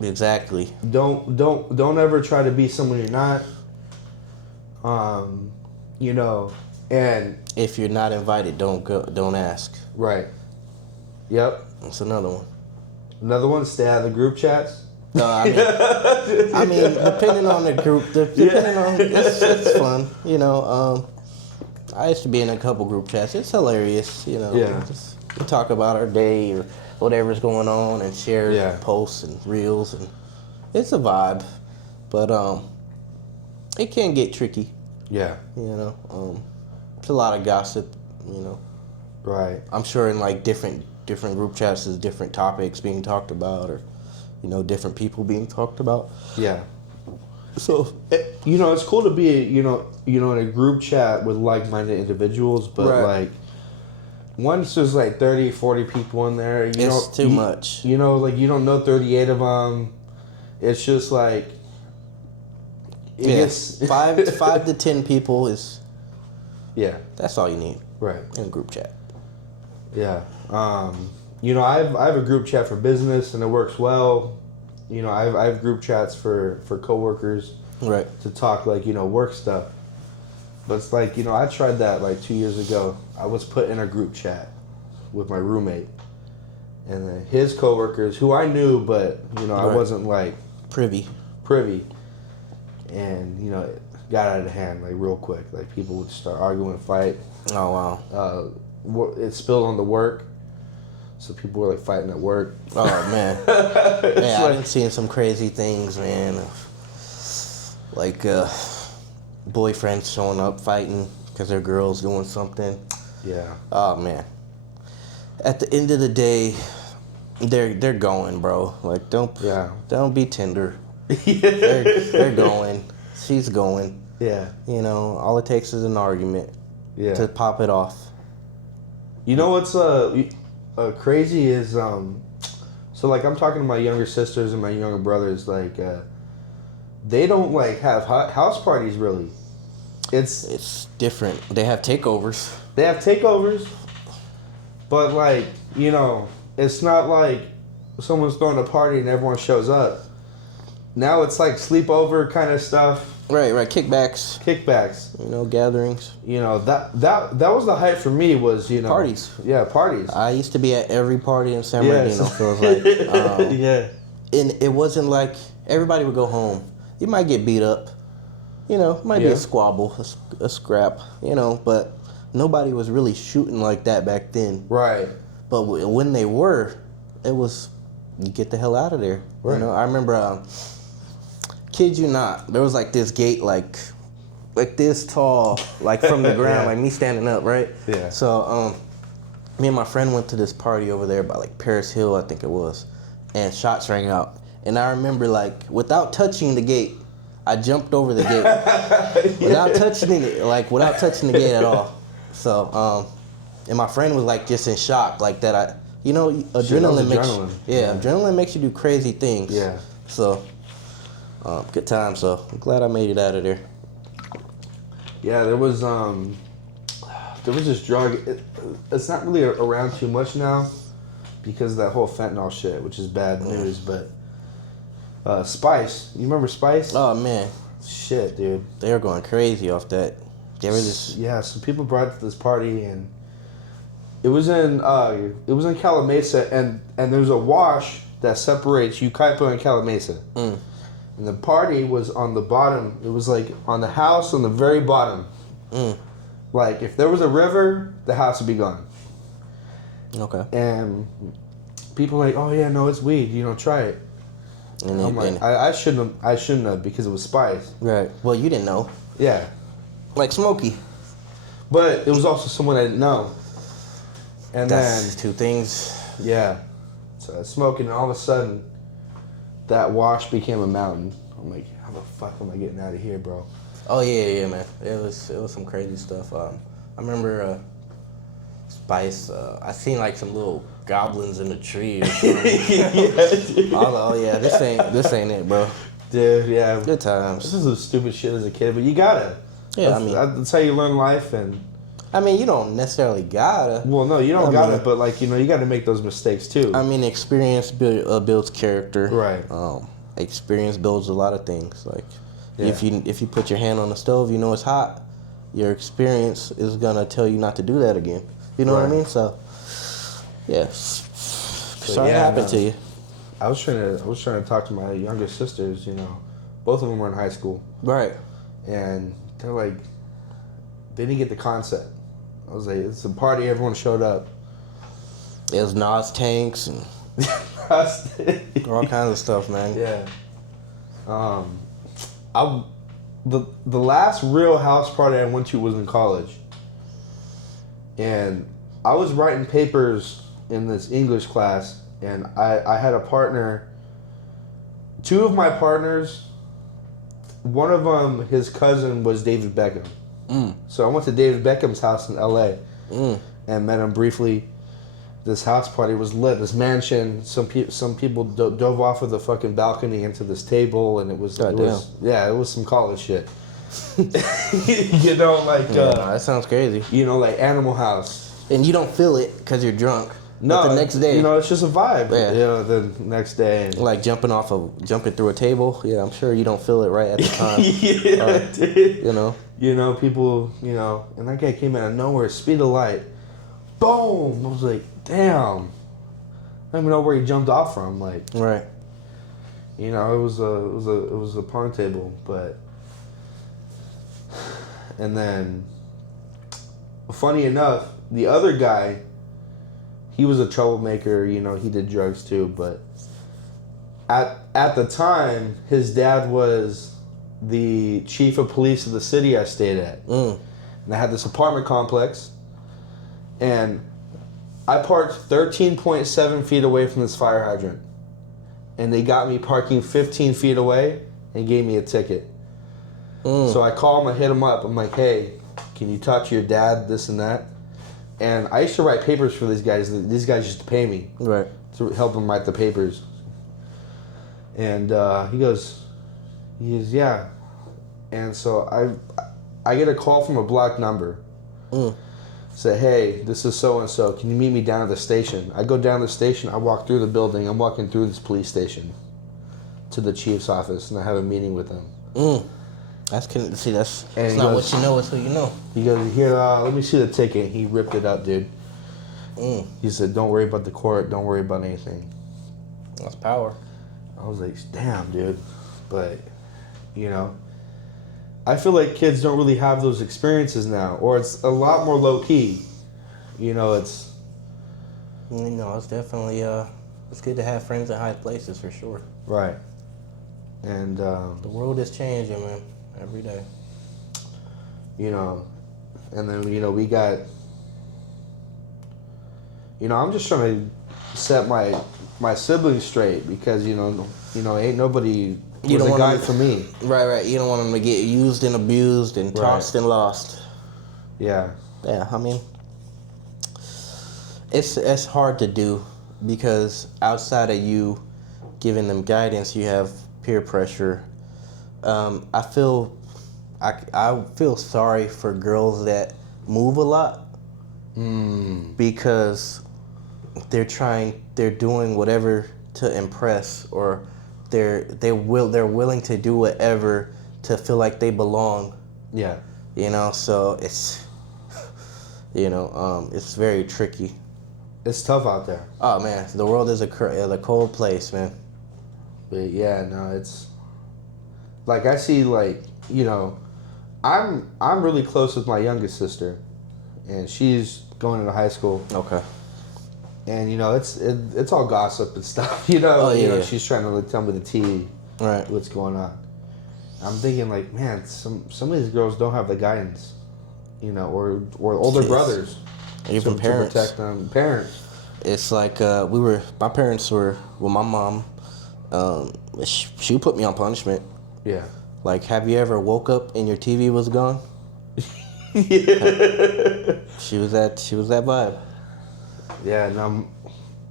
Exactly. Don't ever try to be someone you're not. And if you're not invited, don't go. Don't ask. Right. Yep. That's another one. Another one. Stay out of the group chats. No, I mean, depending on the group, depending on it's fun. I used to be in a couple group chats. It's hilarious. Yeah. Just we talk about our day or whatever's going on and share posts and reels, and it's a vibe. But it can get tricky. Yeah. It's a lot of gossip. Right. I'm sure in like different group chats, there's different topics being talked about, or different people being talked about. Yeah. So it's cool to be in a group chat with like-minded individuals, but like once there's like 30, 40 people in there, it's too much. Like you don't know 38 of them. It's just like it's 5 to 10 people is. Yeah. That's all you need. Right. In a group chat. Yeah. I have a group chat for business, and it works well. I have group chats for coworkers. Right. To talk like, work stuff. But it's like, I tried that like 2 years ago. I was put in a group chat with my roommate. And then his coworkers, who I knew, but, I wasn't like... Privy. And, it got out of hand like real quick. Like people would start arguing, fight. Oh, wow. It spilled on the work. So people were like fighting at work. Oh, man. I've been seeing some crazy things, man. Like boyfriends showing up fighting because their girl's doing something. Yeah. Oh, man. At the end of the day, they're going, bro. Like don't be tender. They're going. She's going. Yeah. All it takes is an argument. Yeah. To pop it off. What's crazy is so like I'm talking to my younger sisters and my younger brothers, like they don't like have house parties really. It's different. They have takeovers. But like, it's not like someone's throwing a party and everyone shows up. Now it's like sleepover kind of stuff. Right. Kickbacks. Kickbacks. You know, gatherings. You know, that was the hype for me was, you know. Parties. Yeah, parties. I used to be at every party in San Bernardino, feels like. Yeah. And it wasn't like everybody would go home. You might get beat up. You know, might be a squabble, a scrap, you know, but nobody was really shooting like that back then. Right. But when they were, it was, you get the hell out of there. Right. You know, I remember, kid you not, there was like this gate like this tall, like from the ground, like me standing up, right? Yeah. So, me and my friend went to this party over there by like Paris Hill, I think it was, and shots rang out. And I remember like, without touching the gate, I jumped over the gate without touching the gate at all. So, and my friend was like just in shock, like that. Adrenaline makes you do crazy things. Yeah. So, good time. So I'm glad I made it out of there. Yeah, there was this drug. It's not really around too much now because of that whole fentanyl shit, which is bad news. But Spice, you remember Spice? Oh man, shit, dude, they were going crazy off that. They were just some people brought it to this party, and it was in Calamasa, and there's a wash that separates Yucaipa and Calamasa. And the party was on the bottom. It was like on the house on the very bottom. Like if there was a river, the house would be gone. Okay. And people were like, oh yeah, no, it's weed. You know, try it. And I'm like, I shouldn't have because it was Spice. Right. Well, you didn't know. Yeah. Like Smokey. But it was also someone I didn't know. And that's then two things. Yeah. So I was smoking, and all of a sudden, that wash became a mountain. I'm like, how the fuck am I getting out of here, bro? Oh yeah, man. It was some crazy stuff. I remember Spice. I seen like some little goblins in the tree or something. Yeah, this ain't it, bro. Dude, yeah. Good times. This is some stupid shit as a kid, but you gotta. Yeah, that's how you learn life, and. I mean, you don't necessarily gotta. Well, no, you don't gotta, but like, you know, you gotta make those mistakes too. I mean, experience builds character. Right. Experience builds a lot of things. Like, if you put your hand on the stove, you know it's hot. Your experience is gonna tell you not to do that again. You know what I mean? So, yeah. Sorry it happened to you. I was trying to talk to my younger sisters. You know, both of them were in high school. Right. And they're like, they didn't get the concept. I was like, it's a party, everyone showed up. There's Nas tanks and all kinds of stuff, man. Yeah. The last real house party I went to was in college. And I was writing papers in this English class, and I had a partner. Two of my partners, one of them, his cousin was David Beckham. So I went to David Beckham's house in LA and met him briefly. This house party was lit. This mansion. Some people dove off of the fucking balcony into this table, and it was some college shit. You know, like that sounds crazy. You know, like Animal House. And you don't feel it because you're drunk. No, but the next day, you know, it's just a vibe. Yeah. You know, the next day, like jumping through a table. Yeah, I'm sure you don't feel it right at the time. Dude. You know, people. You know, and that guy came out of nowhere, speed of light, boom. I was like, damn. I don't even know where he jumped off from. Like, right. You know, it was a pong table, but. And then, funny enough, the other guy. He was a troublemaker, you know, he did drugs too, but at the time, his dad was the chief of police of the city I stayed at. And I had this apartment complex, and I parked 13.7 feet away from this fire hydrant. And they got me parking 15 feet away and gave me a ticket. So I call him, I hit him up, I'm like, hey, can you talk to your dad, this and that? And I used to write papers for these guys. These guys used to pay me to help them write the papers. And he goes, yeah. And so I get a call from a blocked number. Say, hey, this is so-and-so. Can you meet me down at the station? I go down to the station. I walk through the building. I'm walking through this police station to the chief's office, and I have a meeting with him. That's And not what you know, it's who you know. He goes, here, let me see the ticket. He ripped it up, dude. He said, don't worry about the court. Don't worry about anything. That's power. I was like, damn, dude. But, you know, I feel like kids don't really have those experiences now. Or it's a lot more low-key. You know, it's... You know, it's definitely, it's good to have friends in high places, for sure. Right. And, the world is changing, man, every day. You know, and then, you know, we got... You know, I'm just trying to set my siblings straight because, you know, ain't nobody was a guide for me. Right. You don't want them to get used and abused and tossed and lost. Yeah. Yeah, I mean, it's hard to do because outside of you giving them guidance, you have peer pressure. I feel sorry for girls that move a lot because they're doing whatever to impress, or they're willing to do whatever to feel like they belong. Yeah. You know, so it's it's very tricky. It's tough out there. Oh man, the world is a cold place, man. But yeah, no, it's like I see, like, you know, I'm really close with my youngest sister, and she's going into high school. Okay. And you know, it's all gossip and stuff. You know, she's trying to like, tell me the tea, right? What's going on. I'm thinking like, man, some of these girls don't have the guidance, you know, or older brothers, even parents to protect them. Parents. It's like my parents were, well, my mom, she put me on punishment. Yeah. Like, have you ever woke up and your TV was gone? Yeah. She was that vibe. Yeah. Now,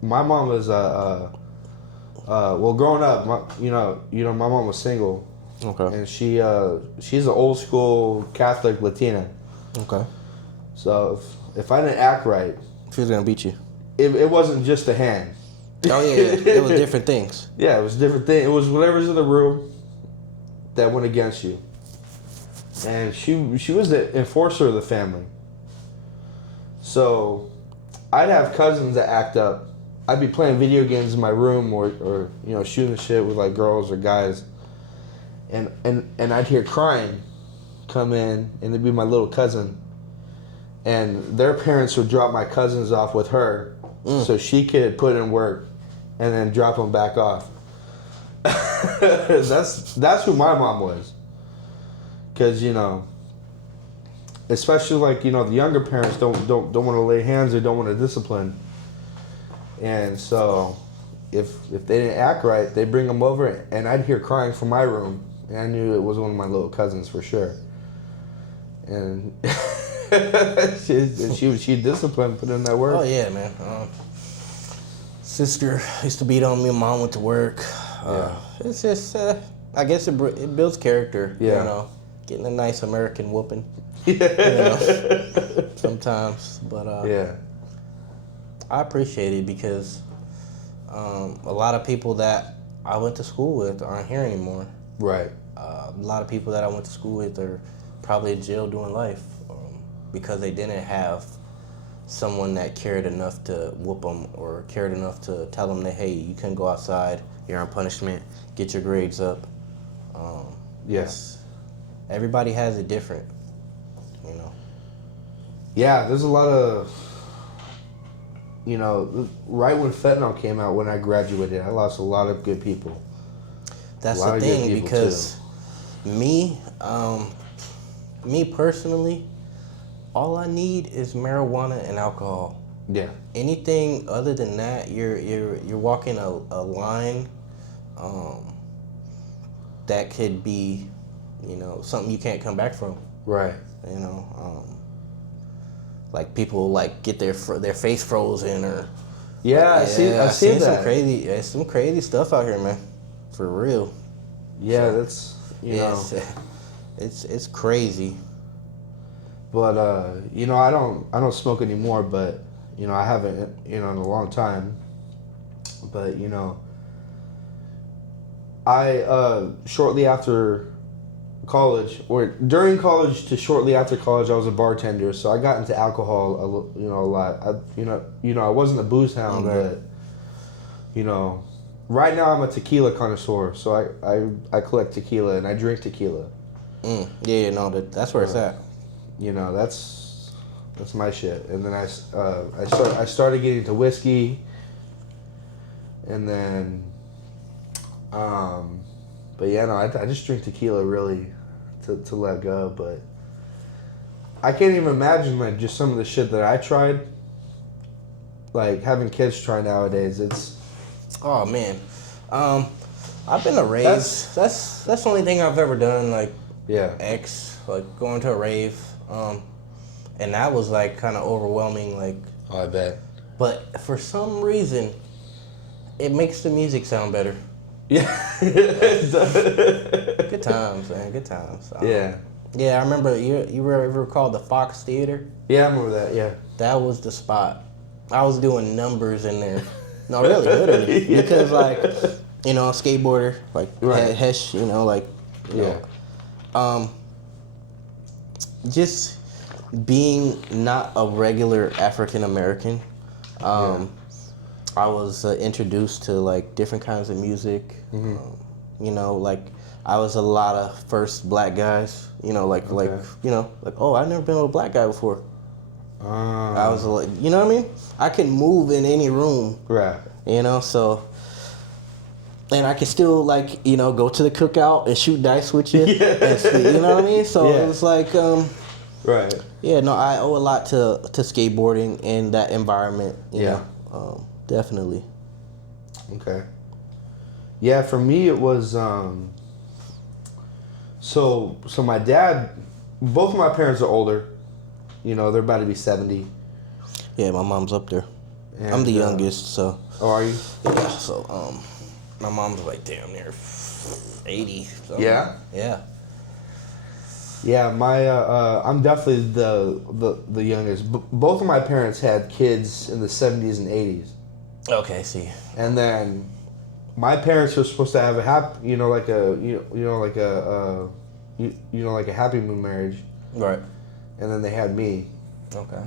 my mom was well, growing up, my mom was single. Okay. And she's an old school Catholic Latina. Okay. So if I didn't act right, she was gonna beat you. It wasn't just a hand. Oh yeah. It was different things. Yeah, it was different things. It was whatever's in the room that went against you. And she was the enforcer of the family. So I'd have cousins that act up. I'd be playing video games in my room or you know, shooting shit with like girls or guys. And I'd hear crying come in, and it'd be my little cousin. And their parents would drop my cousins off with her so she could put in work and then drop them back off. That's who my mom was. Because, you know, especially like, you know, the younger parents don't want to lay hands or don't want to discipline. And so if they didn't act right, they'd bring them over, and I'd hear crying from my room. And I knew it was one of my little cousins for sure. And she disciplined, put in that work. Oh yeah, man. Sister used to beat on me. Mom went to work. It's just, I guess it builds character. Yeah. You know, getting a nice American whooping. You know, sometimes, but yeah, I appreciate it because a lot of people that I went to school with aren't here anymore. Right. A lot of people that I went to school with are probably in jail doing life because they didn't have someone that cared enough to whoop them or cared enough to tell them that, hey, you couldn't go outside, you're on punishment, get your grades up. Yes. Everybody has it different, you know. Yeah, there's a lot of, you know, right when fentanyl came out, when I graduated, I lost a lot of good people. That's the thing, because me personally, all I need is marijuana and alcohol. Yeah. Anything other than that, you're walking a line that could be, you know, something you can't come back from. Right. You know, like people like get their face frozen or. Yeah, I've seen that. Some crazy stuff out here, man. For real. Yeah, that's, you know. It's crazy. But you know, I don't smoke anymore, but you know, I haven't, you know, in a long time. But you know, I shortly after college, or during college to shortly after college, I was a bartender, so I got into alcohol, a lot. I wasn't a booze hound, but right now I'm a tequila connoisseur, so I collect tequila and I drink tequila. That's where it's at. That's my shit. And then I started getting into whiskey, and then but yeah, no, I just drink tequila really to let go. But I can't even imagine like just some of the shit that I tried, like having kids try nowadays. It's oh man, I've been to raves. That's the only thing I've ever done. Like like going to a rave, and that was like kind of overwhelming. Like I bet. But for some reason, it makes the music sound better. Yeah. Good times, man. Good times. Yeah. Yeah, I remember you ever called the Fox Theater? Yeah, I remember that, yeah. That was the spot. I was doing numbers in there. No, really, literally. Yeah. Because, like, skateboarder, like, right. Hesh, just being not a regular African American, I was introduced to like different kinds of music. Like I was a lot of first black guys. Like oh, I've never been with a black guy before. I was like, you know what I mean? I can move in any room. Right. So. And I can still like go to the cookout and shoot dice with you. Yeah. And, you know what I mean? So it was like. Right. Yeah. No, I owe a lot to skateboarding and that environment. You know? Definitely. Okay. Yeah, for me it was so my dad, both of my parents are older. They're about to be 70. Yeah, my mom's up there. And, I'm the youngest, so. Oh, are you? Yeah, so my mom's like damn near 80. So. Yeah? Yeah. Yeah, my I'm definitely the youngest. Both of my parents had kids in the 70s and 80s. Okay, see. And then my parents were supposed to have a happy, like a happy moon marriage. Right. And then they had me. Okay.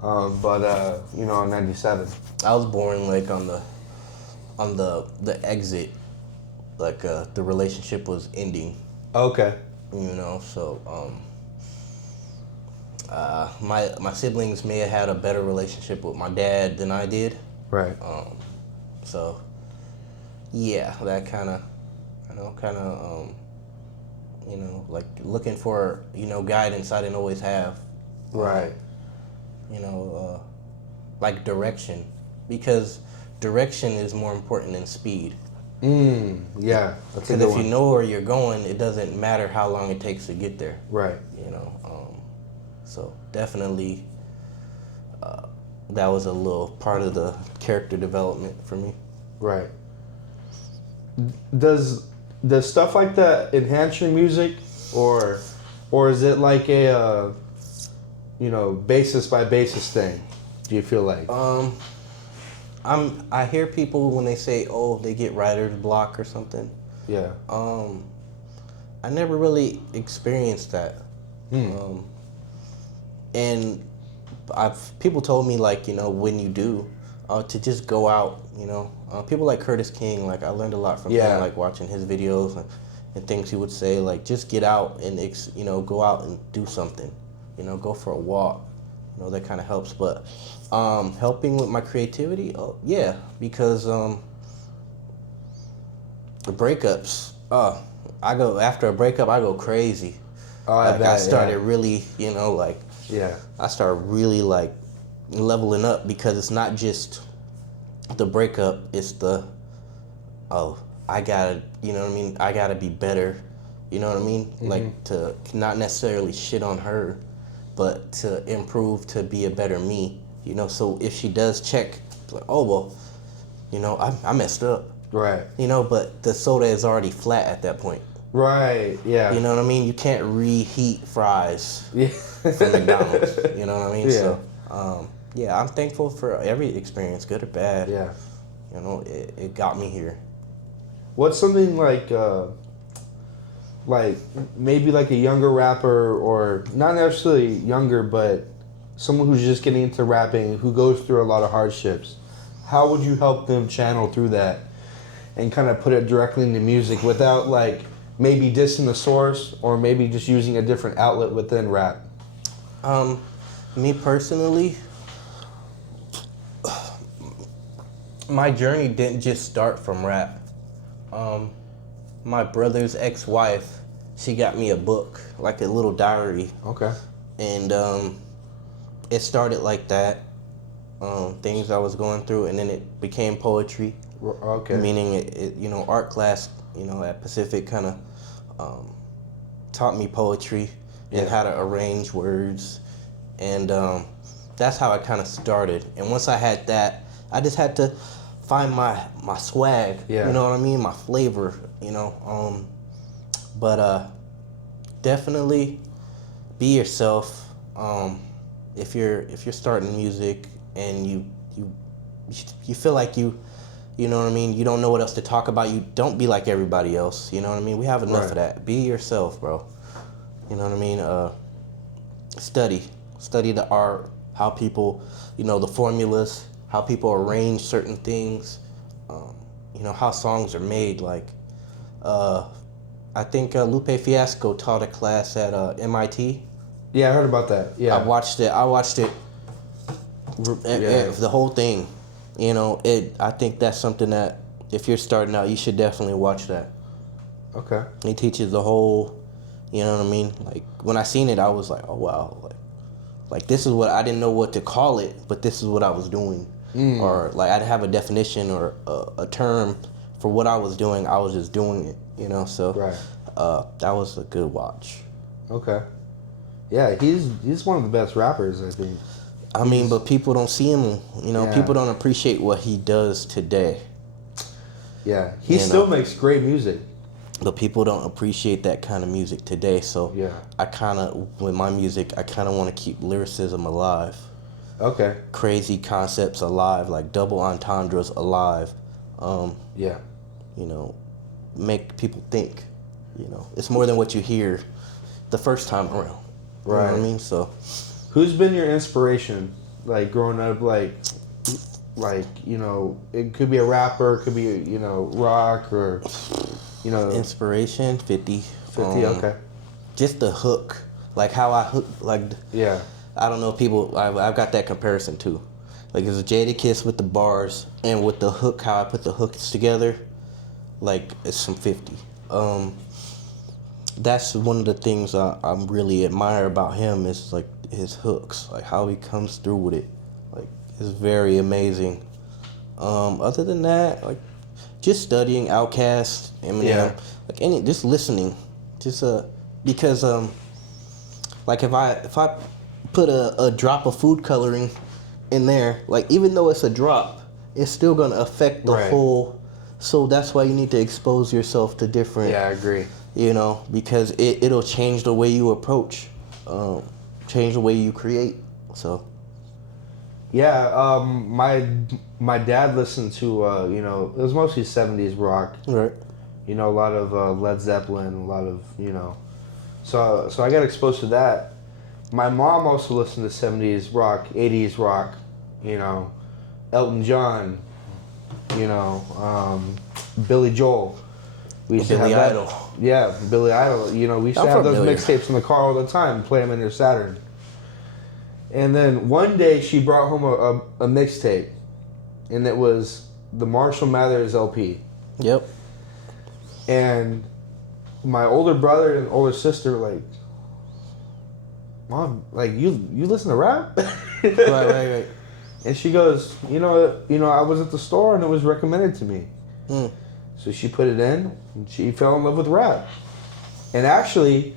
But in '97. I was born like on the exit, like the relationship was ending. Okay. So my siblings may have had a better relationship with my dad than I did. Right. So, yeah, that kind of, like looking for, guidance I didn't always have. Right. Like direction, because direction is more important than speed. Yeah. Because if you know where you're going, it doesn't matter how long it takes to get there. Right. So definitely. That was a little part of the character development for me. Right. Does stuff like that enhance your music, or is it like a basis by basis thing? Do you feel like? I hear people when they say, oh, they get writer's block or something. Yeah. I never really experienced that. And people told me like when you do to just go out, people like Curtis King, like I learned a lot from him, like watching his videos and things he would say, like just get out and go out and do something, go for a walk, that kind of helps. But helping with my creativity, because the breakups, I go after a breakup, I go crazy. I started really, I started really like leveling up, because it's not just the breakup, it's the, I gotta, I gotta be better, like to not necessarily shit on her, but to improve, to be a better me, so if she does check, like, oh, well, I messed up. Right. But the soda is already flat at that point. Right, yeah. You know what I mean? You can't reheat fries from McDonald's. You know what I mean? Yeah. So, I'm thankful for every experience, good or bad. Yeah. It got me here. What's something like, like maybe like a younger rapper, or not necessarily younger, but someone who's just getting into rapping, who goes through a lot of hardships, how would you help them channel through that and kind of put it directly into music without like maybe dissing the source, or maybe just using a different outlet within rap? Me personally, my journey didn't just start from rap. My brother's ex-wife, she got me a book, like a little diary. Okay. And it started like that, things I was going through, and then it became poetry. Okay. Meaning, art class, at Pacific kind of taught me poetry and how to arrange words. And that's how I kind of started. And once I had that, I just had to find my swag, Yeah. you know what I mean? My flavor, But definitely be yourself. If you're starting music and you feel like you know what I mean, you don't know what else to talk about, you don't be like everybody else, you know what I mean? We have enough of that. Be yourself, bro. You know what I mean? Study the art, how people, the formulas, how people arrange certain things, how songs are made. Like, I think Lupe Fiasco taught a class at MIT. Yeah, I heard about that. Yeah. I watched it. The whole thing. I think that's something that if you're starting out, you should definitely watch that. Okay. He teaches the whole, you know what I mean? Like, when I seen it, I was like, oh, wow. Like this is what, I didn't know what to call it, but this is what I was doing. Or, like, I didn't have a definition or a term for what I was doing. I was just doing it, So that was a good watch. Okay. Yeah, he's one of the best rappers, I think. I mean, but people don't see him, people don't appreciate what he does today. Yeah, he still makes great music. But people don't appreciate that kind of music today, so I kind of, with my music, I kind of want to keep lyricism alive. Okay. Crazy concepts alive, like double entendres alive. Make people think, It's more than what you hear the first time around. You know what I mean? So, who's been your inspiration, like growing up, like it could be a rapper, it could be rock, or inspiration, 50. 50. Okay. Just the hook, like how I hook, like I don't know, people. I've got that comparison too, like it's a Jadakiss with the bars and with the hook, how I put the hooks together, like it's some 50. That's one of the things I really admire about him, is like his hooks, like how he comes through with it, like it's very amazing. Other than that, like just studying Outkast, Eminem, like just listening, just because like if I put a drop of food coloring in there, like even though it's a drop, it's still gonna affect the whole. So that's why you need to expose yourself to different. Yeah, I agree. Because it'll change the way you approach, change the way you create. So. Yeah, my dad listened to it was mostly 70s rock. Right. A lot of Led Zeppelin, a lot of so I got exposed to that. My mom also listened to 70s rock, 80s rock, Elton John, Billy Joel. We used to have that. Idol. Yeah, Billy Idol. We used to have those mixtapes in the car all the time, play them in your Saturn. And then one day she brought home a mixtape, and it was the Marshall Mathers LP. Yep. And my older brother and older sister were like, Mom, like you listen to rap? Right. And she goes, I was at the store and it was recommended to me. So she put it in and she fell in love with rap. And actually,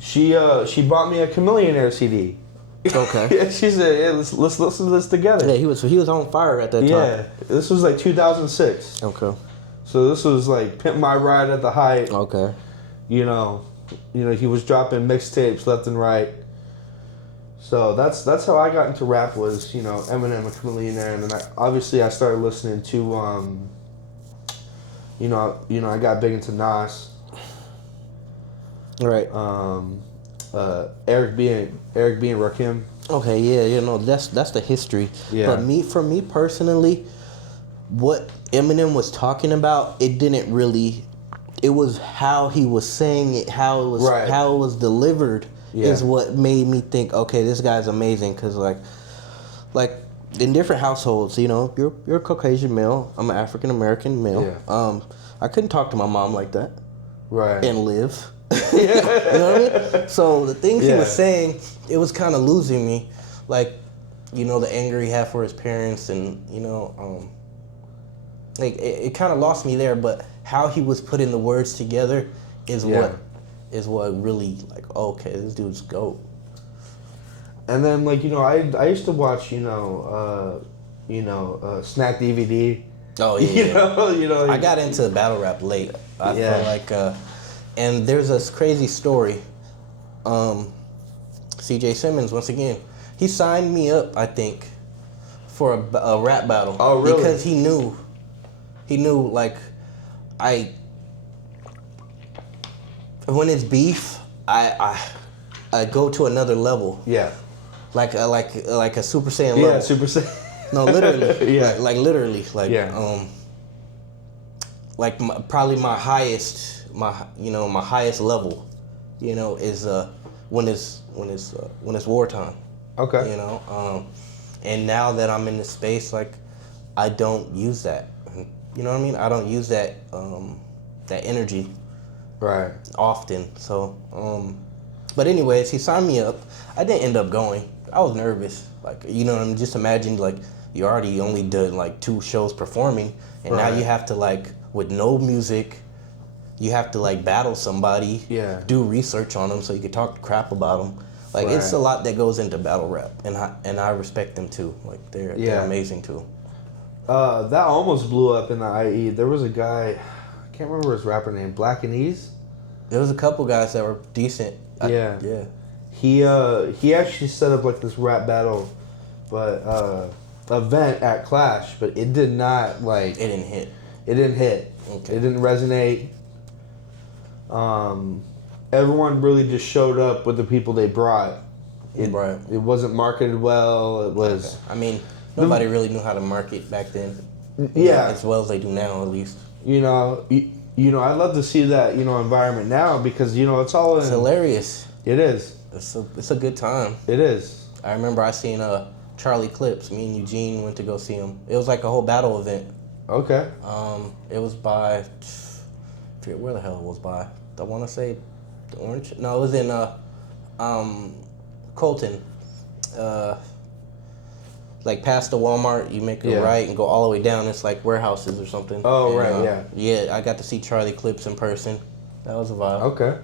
she bought me a Chameleonaire CD. Okay. Yeah, she said, "Yeah, let's listen to this together." Yeah, he was on fire at that time. Yeah, this was like 2006. Okay. So this was like Pimp My Ride at the height. Okay. He was dropping mixtapes left and right. So that's how I got into rap, was Eminem, a Chameleonaire, and then I started listening to I got big into Nas. Right. Eric B and Rakim. Okay, yeah, that's the history. Yeah. But for me personally, what Eminem was talking about, it didn't really. It was how he was saying it, how it was delivered, is what made me think, okay, this guy's amazing. Cause like in different households, you're a Caucasian male, I'm an African American male. Yeah. I couldn't talk to my mom like that. Right. And live. You know what I mean? So the things he was saying, it was kind of losing me. Like, the anger he had for his parents, and like it kind of lost me there. But how he was putting the words together is what really, like, okay, this dude's GOAT. And then, like, I used to watch Snack DVD. Oh yeah. I got into battle rap late. I felt like, and there's this crazy story. C.J. Simmons, once again, he signed me up, I think, for a rap battle. Oh, really? Because he knew, like, when it's beef, I go to another level. Yeah. Like a Super Saiyan level. Yeah, Super Saiyan. No, literally. Yeah. Like literally. Like, yeah. Probably my highest level, is when it's wartime. Okay. And now that I'm in this space, like, I don't use that. You know what I mean? I don't use that that energy Right. often. So, but anyways, he signed me up. I didn't end up going. I was nervous. Like, just imagine, like, you already only did like 2 shows performing, and now you have to, like, with no music, you have to, like, battle somebody, do research on them so you can talk crap about them. Like, it's a lot that goes into battle rap, and I respect them too. Like, they're amazing too. That almost blew up in the IE. There was a guy, I can't remember his rapper name, Black and Ease. There was a couple guys that were decent. Yeah. He actually set up, like, this rap battle, but event at Clash, but it did not, like, It didn't hit. It didn't hit. Okay. It didn't resonate. Everyone really just showed up with the people they brought. It wasn't marketed well. It was. Okay. I mean, nobody really knew how to market back then. As well as they do now, at least. I'd love to see that environment now, because it's all. It's hilarious. It is. It's a good time. It is. I remember I seen Charlie Clips. Me and Eugene went to go see him. It was like a whole battle event. Okay. It was by, I forget where the hell it was by. I want to say the Orange. No, it was in Colton. Like past the Walmart, you make a right and go all the way down. It's like warehouses or something. Oh, and, right, Yeah, I got to see Charlie Clips in person. That was a vibe. Okay.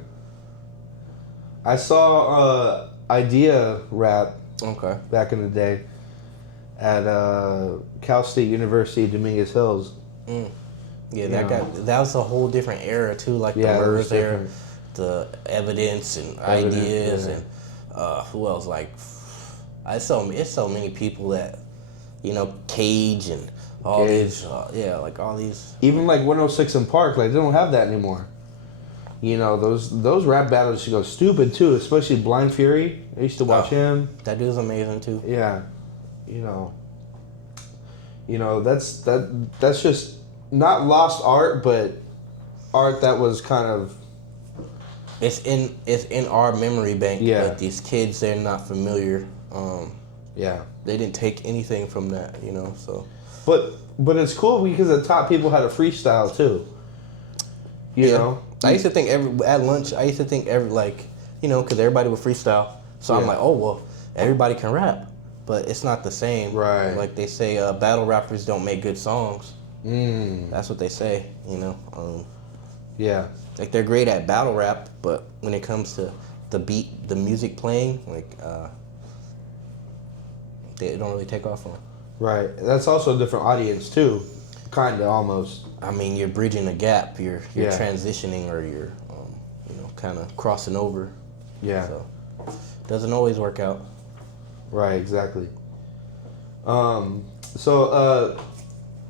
I saw Idea Rap. Okay. Back in the day, at Cal State University, Dominguez Hills. Yeah, that was a whole different era too. Like the murders era, the evidence and ideas, and who else? Like, it's so many people that, Cage and all these, like all these. Even like 106 in Park, like, they don't have that anymore. Those rap battles used to go stupid too, especially Blind Fury. I used to watch him. That dude's amazing too. Yeah, that's just not lost art, but art that was kind of. It's in our memory bank. Yeah. But these kids, they're not familiar. They didn't take anything from that, So. But it's cool because it taught people how to freestyle too. You know. I used to think at lunch. I used to think because everybody would freestyle. So I'm like, oh well, everybody can rap, but it's not the same. Right. Like they say, battle rappers don't make good songs. That's what they say. Yeah. Like they're great at battle rap, but when it comes to the beat, the music playing, they don't really take off on. Right. That's also a different audience too, kind of almost. I mean, you're bridging a gap. You're transitioning, or you're kind of crossing over. Yeah. So doesn't always work out. Right. Exactly. So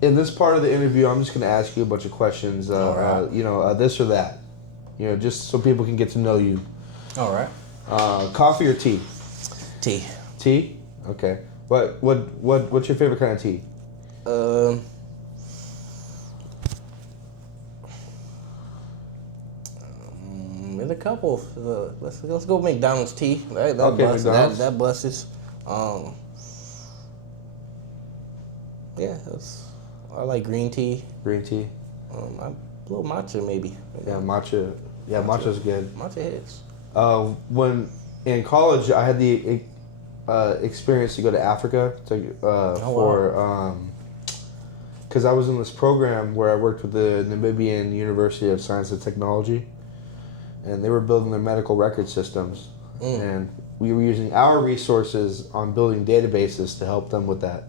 in this part of the interview, I'm just going to ask you a bunch of questions. All right. This or that. You know, just so people can get to know you. All right. Coffee or tea? Tea. Tea? Okay. What's your favorite kind of tea? There's a couple. Let's go McDonald's tea. That Okay, busts. McDonald's. That busts. Yeah, I like green tea. Green tea. A little matcha maybe. Yeah, matcha. Yeah, matcha's good. Matcha hits. When in college, I had the experience to go to Africa because I was in this program where I worked with the Namibian University of Science and Technology, and they were building their medical record systems, and we were using our resources on building databases to help them with that.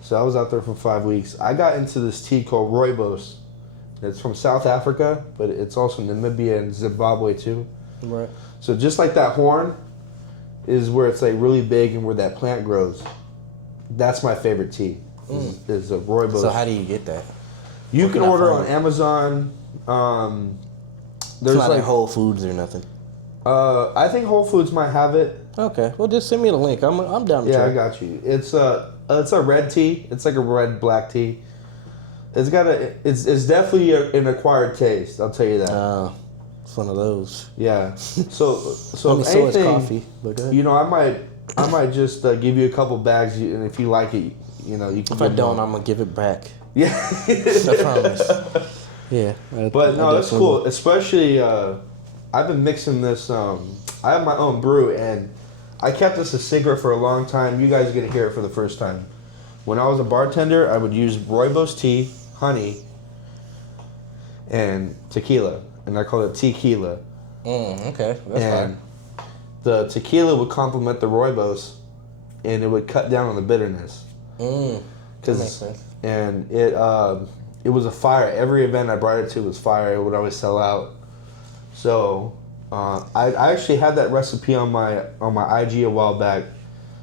So I was out there for 5 weeks. I got into this tea called Rooibos. It's from South Africa, but it's also Namibia and Zimbabwe too. Right. So just like that horn is where it's like really big and where that plant grows. That's my favorite tea. Is a Rooibos. So how do you get that? You can order on Amazon. There's it's not like at Whole Foods or nothing. I think Whole Foods might have it. Okay. Well, just send me the link. I'm down to try. I got you. It's a red tea. It's like a red black tea. It's definitely an acquired taste. I'll tell you that. It's one of those. Yeah. So I mean, if so is anything, coffee. But go ahead. you know, I might just give you a couple bags, and if you like it, you know, you can. If I don't, I'm gonna give it back. Yeah. I promise. Yeah. But no, that's cool. Especially, I've been mixing this. I have my own brew, and I kept this a secret for a long time. You guys are gonna hear it for the first time. When I was a bartender, I would use Rooibos tea, honey, and tequila, and I call it tequila. Okay, that's and fine. the tequila would complement the Rooibos, and it would cut down on the bitterness. That makes sense. And it was a fire. Every event I brought it to was fire. It would always sell out. So I actually had that recipe on my IG a while back.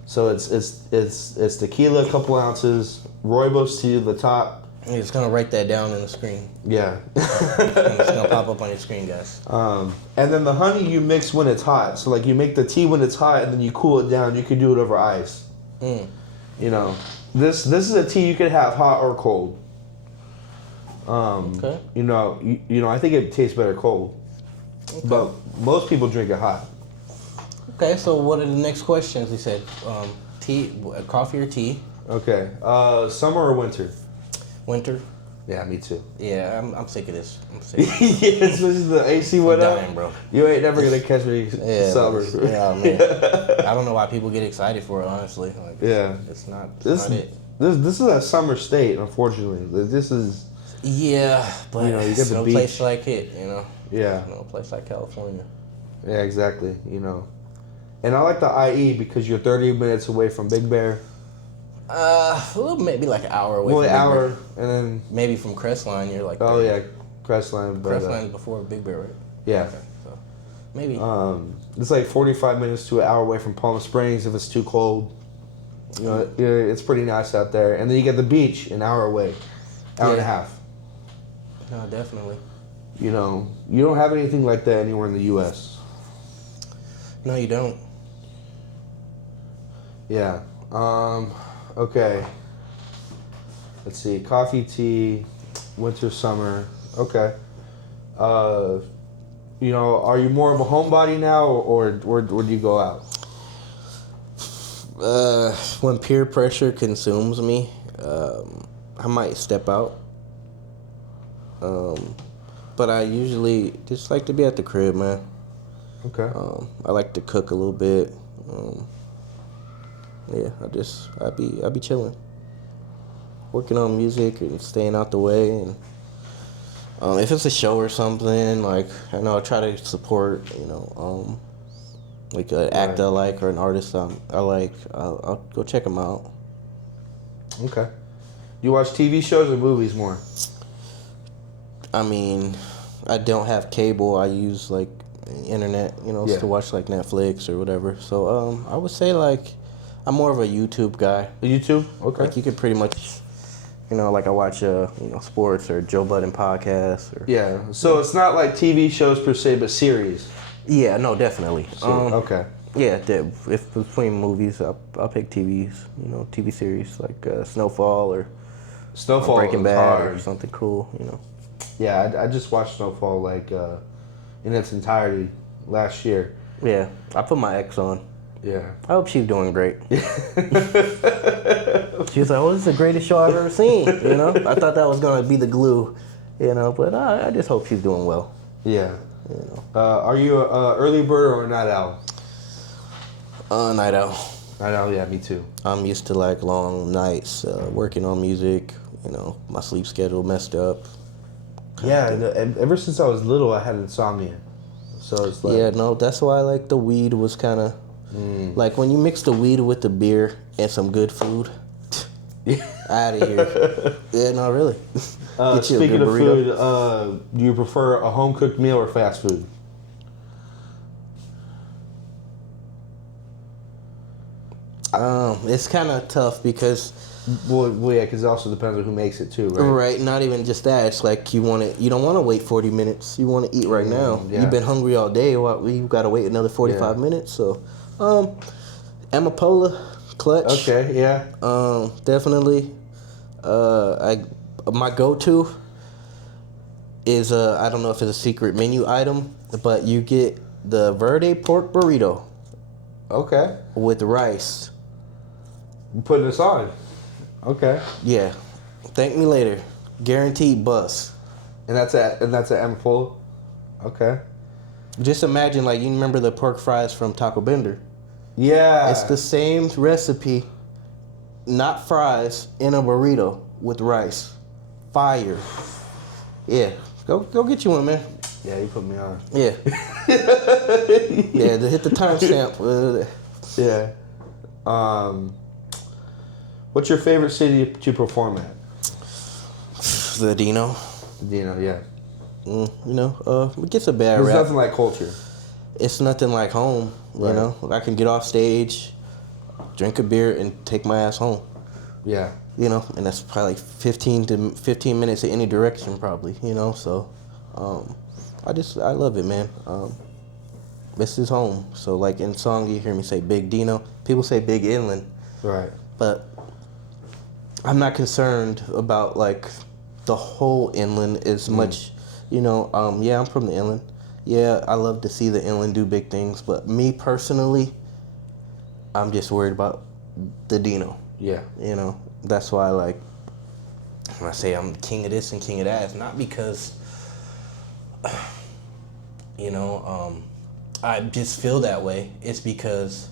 So it's tequila, a couple ounces, Rooibos tea at the top. You're just gonna write that down on the screen. Yeah. It's gonna pop up on your screen, guys. And then the honey you mix when it's hot. So like you make the tea when it's hot, and then you cool it down. You can do it over ice. You know, this is a tea you could have hot or cold. Okay. You know, I think it tastes better cold. Okay. But most people drink it hot. Okay, so what are the next questions? We said tea, coffee or tea? Okay. Summer or winter? Winter. Yeah, me too. Yeah, I'm sick of this. I'm sick. Yeah, especially the AC went up. Dying, bro. You ain't never gonna catch me summer. Yeah, man. I don't know why people get excited for it. Honestly, like, yeah, it's not. This is a summer state. Unfortunately, this is. Yeah, but you know, you get the no beach. place like it. You know. Yeah. No place like California. Yeah, exactly. You know, and I like the IE because you're 30 minutes away from Big Bear. Maybe like an hour away. Well, from an hour, Big Bear. and then maybe from Crestline, you're like. Oh yeah, Crestline. Crestline's before Big Bear, right? Yeah. Okay, so maybe. It's like 45 minutes to an hour away from Palm Springs if it's too cold. You know, it's pretty nice out there, and then you get the beach an hour away, hour and a half. No, definitely. You know, you don't have anything like that anywhere in the U.S. No, you don't. Yeah. Okay. Let's see. Coffee, tea, winter, summer. Okay. You know, are you more of a homebody now, or do you go out? When peer pressure consumes me, I might step out. But I usually just like to be at the crib, man. Okay. I like to cook a little bit. Yeah, I be chilling, working on music and staying out the way. And if it's a show or something, like I know I try to support, you know, like an actor I like or an artist I like. I'll go check them out. Okay. You watch TV shows or movies more? I mean, I don't have cable. I use like internet, you know, to watch like Netflix or whatever. So I would say like I'm more of a YouTube guy. YouTube? Okay. Like you could pretty much You know, like I watch sports or Joe Budden podcasts. Or, Yeah. So it's not like TV shows per se, but series. Yeah, no, definitely. Okay. Yeah, if between movies, I'll pick TVs. You know, TV series like Snowfall or Breaking Bad hard. or something cool. You know. Yeah, I just watched Snowfall like in its entirety last year. Yeah, I put my ex on. Yeah. I hope she's doing great. She was like, "Oh, this is the greatest show I've ever seen." You know, I thought that was gonna be the glue. You know, but I just hope she's doing well. Yeah. You know. Are you a early bird or a night owl? Night owl. Night owl, yeah, me too. I'm used to like long nights, working on music. You know, my sleep schedule messed up. Yeah, ever since I was little, I had insomnia. So it's like... Yeah, no, that's why like the weed was kind of... Like when you mix the weed with the beer and some good food, out of here. Yeah, no, really. Get you a Speaking good of burrito. food, do you prefer a home-cooked meal or fast food? It's kind of tough because... Well, yeah, because it also depends on who makes it too, right? Right, not even just that. It's like you don't want to wait 40 minutes. You want to eat right now. Yeah. You've been hungry all day. You've got to wait another 45 minutes. So, Amapola, clutch. Okay, yeah. Definitely. My go-to is I don't know if it's a secret menu item, but you get the Verde pork burrito. Okay. With rice. You putting this on? Okay. Yeah. Thank me later. Guaranteed bust. And that's at Amapola? Okay. Just imagine, like, you remember the pork fries from Taco Bender? Yeah. It's the same recipe, not fries, in a burrito with rice. Fire. Yeah. Go get you one, man. Yeah, you put me on. Yeah. Yeah, to hit the timestamp. Yeah. What's your favorite city to perform at? The Dino. Dino, yeah. It gets a bad There's rap. nothing like culture. It's nothing like home, you know? I can get off stage, drink a beer, and take my ass home. Yeah. You know, and that's probably like 15 minutes in any direction, probably, you know? So, I love it, man. This is home. So, like in song, you hear me say Big Dino. People say Big Inland. Right. But I'm not concerned about, like, the whole inland as much, you know. Yeah, I'm from the inland. Yeah, I love to see the inland do big things. But me personally, I'm just worried about the Dino. Yeah. You know, that's why, like, when I say I'm king of this and king of that, it's not because, you know, I just feel that way. It's because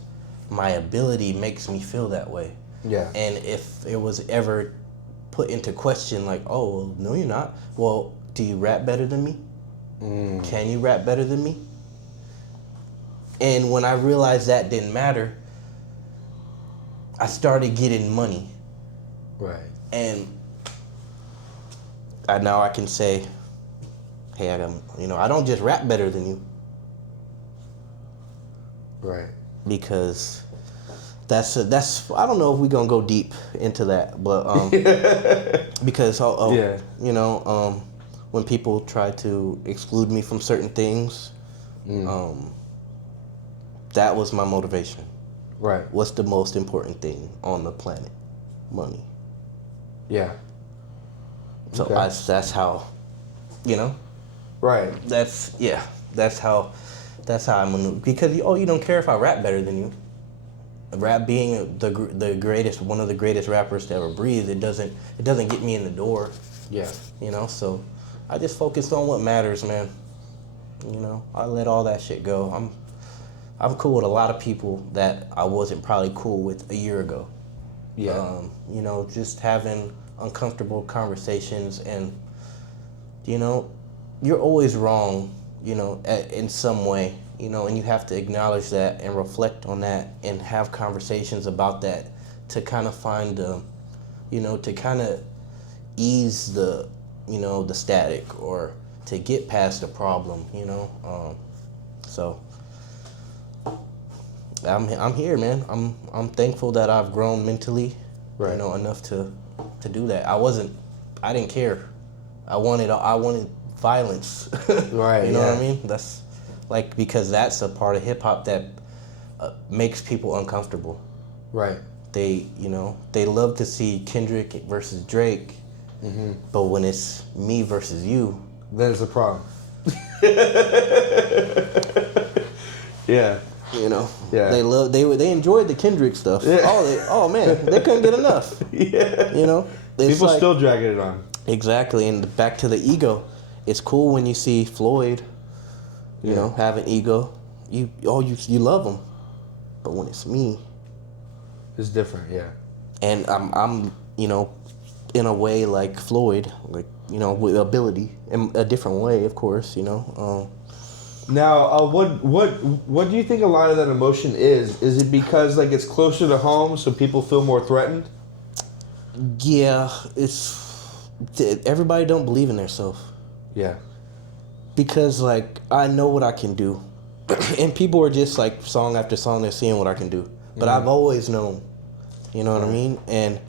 my ability makes me feel that way. Yeah. And if it was ever put into question, like, oh, well, no, you're not. Well, do you rap better than me? Can you rap better than me? And when I realized that didn't matter, I started getting money. Right. And now I can say, hey, I don't just rap better than you. Right. Because that's I don't know if we're gonna go deep into that, but because yeah. you know, when people try to exclude me from certain things, that was my motivation. Right. What's the most important thing on the planet? Money. Yeah. So Okay. that's how, you know. Right. That's how I maneuver. Because you don't care if I rap better than you. Rap being the greatest, one of the greatest rappers to ever breathe, it doesn't get me in the door. Yeah. You know, so I just focused on what matters, man. You know, I let all that shit go. I'm cool with a lot of people that I wasn't probably cool with a year ago. Yeah. You know, just having uncomfortable conversations, and you know, you're always wrong, you know, in some way, you know, and you have to acknowledge that and reflect on that and have conversations about that to kind of find to kind of ease the, you know, the static, or to get past the problem, you know. So I'm here, man. I'm thankful that I've grown mentally, Right. you know, enough to to do that. I didn't care. I wanted violence. Right. You know what I mean? That's like, because that's a part of hip hop that makes people uncomfortable. Right. They love to see Kendrick versus Drake, but when it's me versus you, then it's a problem. Yeah. Yeah. They enjoyed the Kendrick stuff. Yeah. Oh man, they couldn't get enough. Yeah. It's people like, still dragging it on. Exactly, and back to the ego. It's cool when you see Floyd, have an ego. You love him, but when it's me, it's different. Yeah. And I'm in a way like Floyd, like with ability in a different way, of course. Now, what do you think a lot of that emotion is? Is it because like it's closer to home, so people feel more threatened? Yeah, everybody don't believe in themselves. Yeah. Because like I know what I can do, and people are just like song after song they're seeing what I can do. But I've always known, you know what I mean? And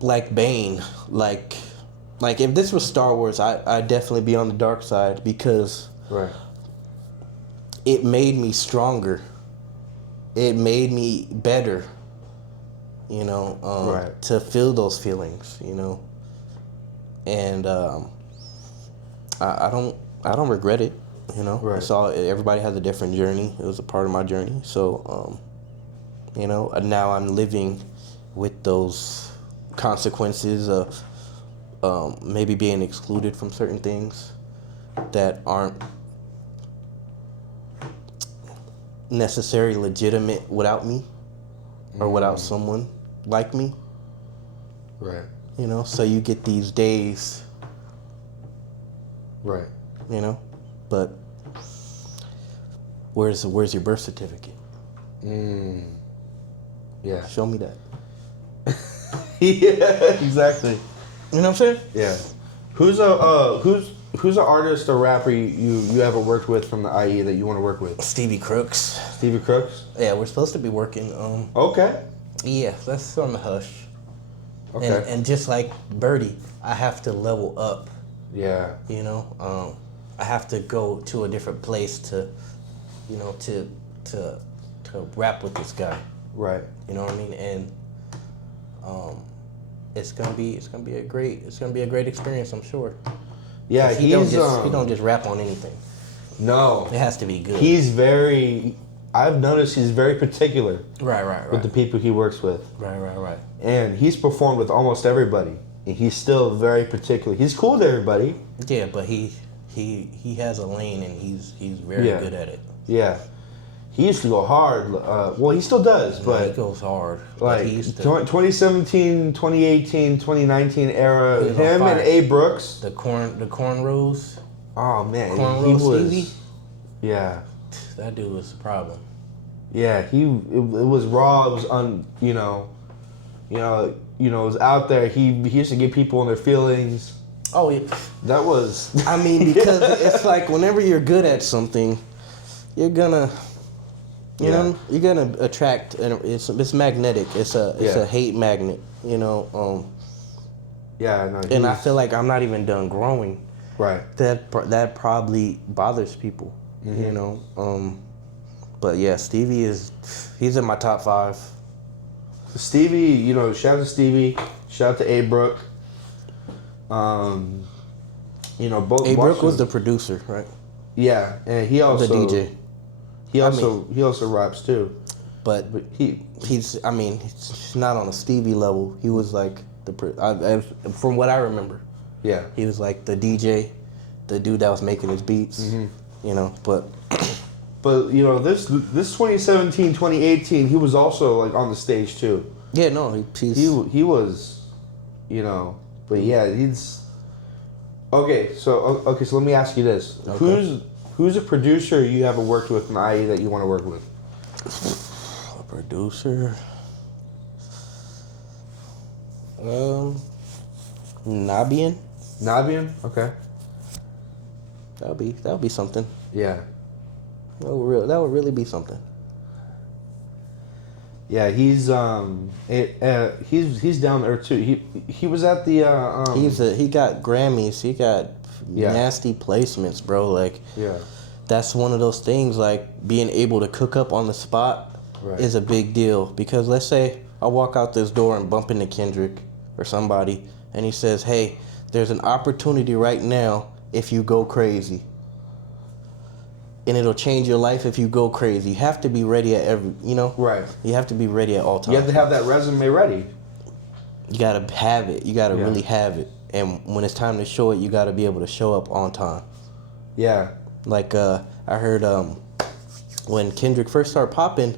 like Bane, like if this was Star Wars, I'd definitely be on the dark side because it made me stronger. It made me better. To feel those feelings, and I don't regret it, It's all, everybody has a different journey. It was a part of my journey, so now I'm living with those consequences of maybe being excluded from certain things that aren't necessarily legitimate without me or without someone like me. Right. So you get these days. Right. But where's your birth certificate? Yeah. Show me that. Yeah, exactly. You know what I'm saying? Yeah. Who's an artist or rapper you haven't worked with from the IE that you want to work with? Stevie Crooks. Stevie Crooks? Yeah, we're supposed to be working. Okay. Yeah, that's on the hush. Okay. And just like Birdie, I have to level up. Yeah. I have to go to a different place to rap with this guy. Right. You know what I mean? And it's gonna be a great experience, I'm sure. Yeah, he don't just rap on anything. No. It has to be good. I've noticed he's very particular. Right. With the people he works with. Right. And he's performed with almost everybody. And he's still very particular. He's cool to everybody. Yeah, but he has a lane and he's very good at it. Yeah. He used to go hard. Well, he still does, but he goes hard. Like 2017, 2018, 2019 era, him and A. Brooks. The cornrows. Oh man, Cornrow he was. Stevie. Yeah. That dude was a problem. Yeah, it was raw. It was it was out there. He used to get people in their feelings. Oh yeah. That was. I mean, because it's like whenever you're good at something, you're gonna. You're gonna attract, and it's magnetic. It's a hate magnet, Yeah, no. And I feel like I'm not even done growing. Right. That probably bothers people, But yeah, he's in my top 5. Stevie, shout out to Stevie, shout out to A. Brook. Both. A. Brook was the producer, right? Yeah, and he also the DJ. He also raps too, but he's not on a Stevie level. He was like from what I remember. Yeah, he was like the DJ, the dude that was making his beats. But this 2017, 2018, he was also like on the stage too. Yeah, no, he was, but yeah, he's okay. So let me ask you this: Who's a producer you haven't worked with in IE that you want to work with? A producer? Nabian? Nabian? Okay. That would be something. Yeah. That would really be something. Yeah, he's down there too. He was at the He got Grammys. He got Yeah. nasty placements, bro. Like, yeah. that's one of those things. Like, being able to cook up on the spot Right. is a big deal. Because let's say I walk out this door and bump into Kendrick or somebody, and he says, "Hey, there's an opportunity right now if you go crazy." And it'll change your life if you go crazy. You have to be ready at every, Right. You have to be ready at all times. You have to have that resume ready. You gotta have it. You gotta Yeah. really have it. And when it's time to show it, you gotta be able to show up on time. Yeah. Like I heard when Kendrick first started popping,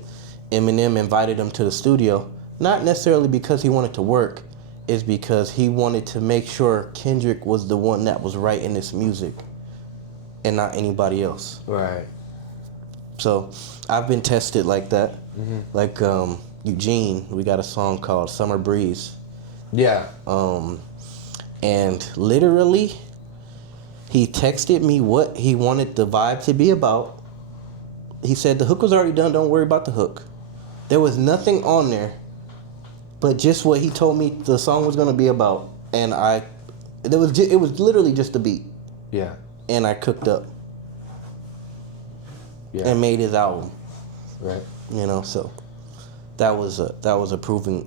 Eminem invited him to the studio. Not necessarily because he wanted to work, it's because he wanted to make sure Kendrick was the one that was writing this music, and not anybody else. Right. So I've been tested like that. Mm-hmm. Like Eugene, we got a song called "Summer Breeze." Yeah. And literally, he texted me what he wanted the vibe to be about. He said the hook was already done. Don't worry about the hook. There was nothing on there, but just what he told me the song was gonna be about. And it was literally just the beat. Yeah. And I cooked up Yeah. and made his album. Right. So that was a proven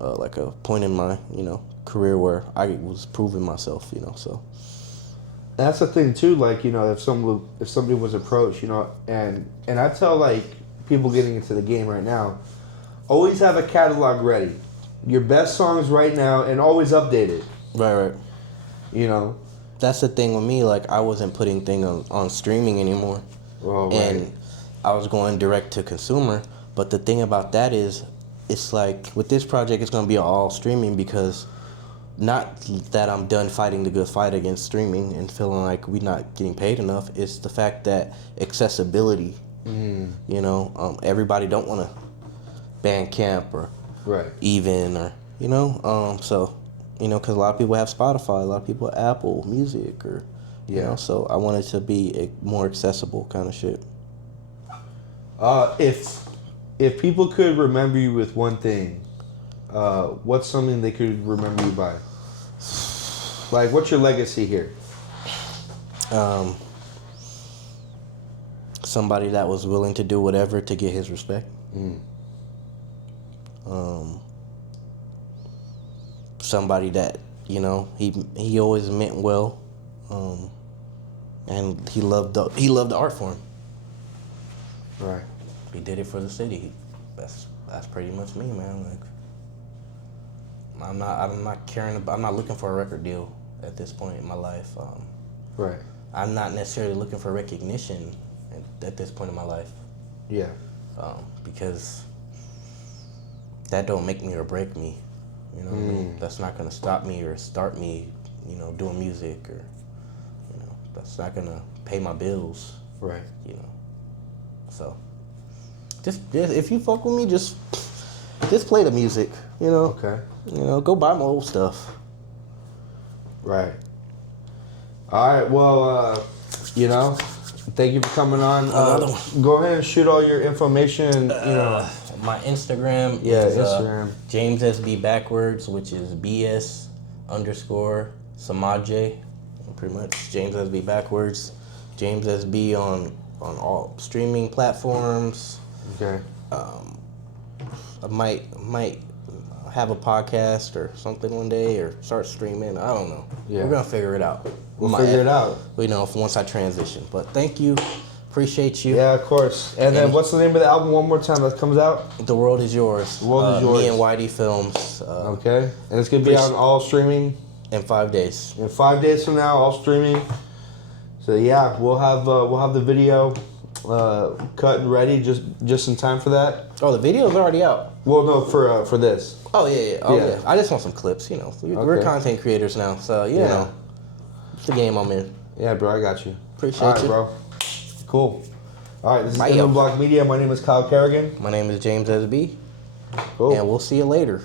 like a point in my career where I was proving myself. So. That's the thing too. Like, if somebody was approached, and I tell like people getting into the game right now, always have a catalog ready, your best songs right now, and always update it. Right. That's the thing with me. Like, I wasn't putting things on streaming anymore, Well, right. and I was going direct to consumer. But the thing about that is, it's like with this project, it's gonna be all streaming because. Not that I'm done fighting the good fight against streaming and feeling like we're not getting paid enough. It's the fact that accessibility, everybody don't want to Bandcamp or Right. even or, so, because a lot of people have Spotify, a lot of people have Apple Music or, so I wanted to be a more accessible kind of shit. If people could remember you with one thing, what's something they could remember you by? Like, what's your legacy here? Somebody that was willing to do whatever to get his respect. Somebody that he always meant well, and he loved the art form. Right. He did it for the city. That's pretty much me, man. Like, I'm not looking for a record deal at this point in my life. Right. I'm not necessarily looking for recognition at this point in my life. Yeah. Because that don't make me or break me. What I mean? That's not gonna stop me or start me, doing music or, that's not gonna pay my bills. Right. So, just if you fuck with me, just play the music. Okay. Go buy my old stuff. Right. All right. Well, thank you for coming on. Another one. Go ahead and shoot all your information. My Instagram is James SB backwards, which is BS _ Samaje. Pretty much James SB backwards. James SB on all streaming platforms. Okay. I might have a podcast or something one day or start streaming. I don't know. Yeah. We're gonna figure it out. We'll figure it out. Once I transition. But thank you. Appreciate you. Yeah, of course. And then what's the name of the album one more time that comes out? The World Is Yours. The World Is Yours. Me and Ydfilmz. Okay. And it's going to be on all streaming? In 5 days. In 5 days from now, all streaming. So yeah, we'll have the video cut and ready just in time for that. Oh, the video's already out. Well, no, for this. Oh yeah. Oh yeah. I just want some clips. We're content creators now, so it's the game I'm in. Yeah, bro, I got you. Appreciate all right, you, bro. Cool. All right, this is Bye, Block Media. My name is Kyle Kerrigan. My name is James SB. Cool. And we'll see you later.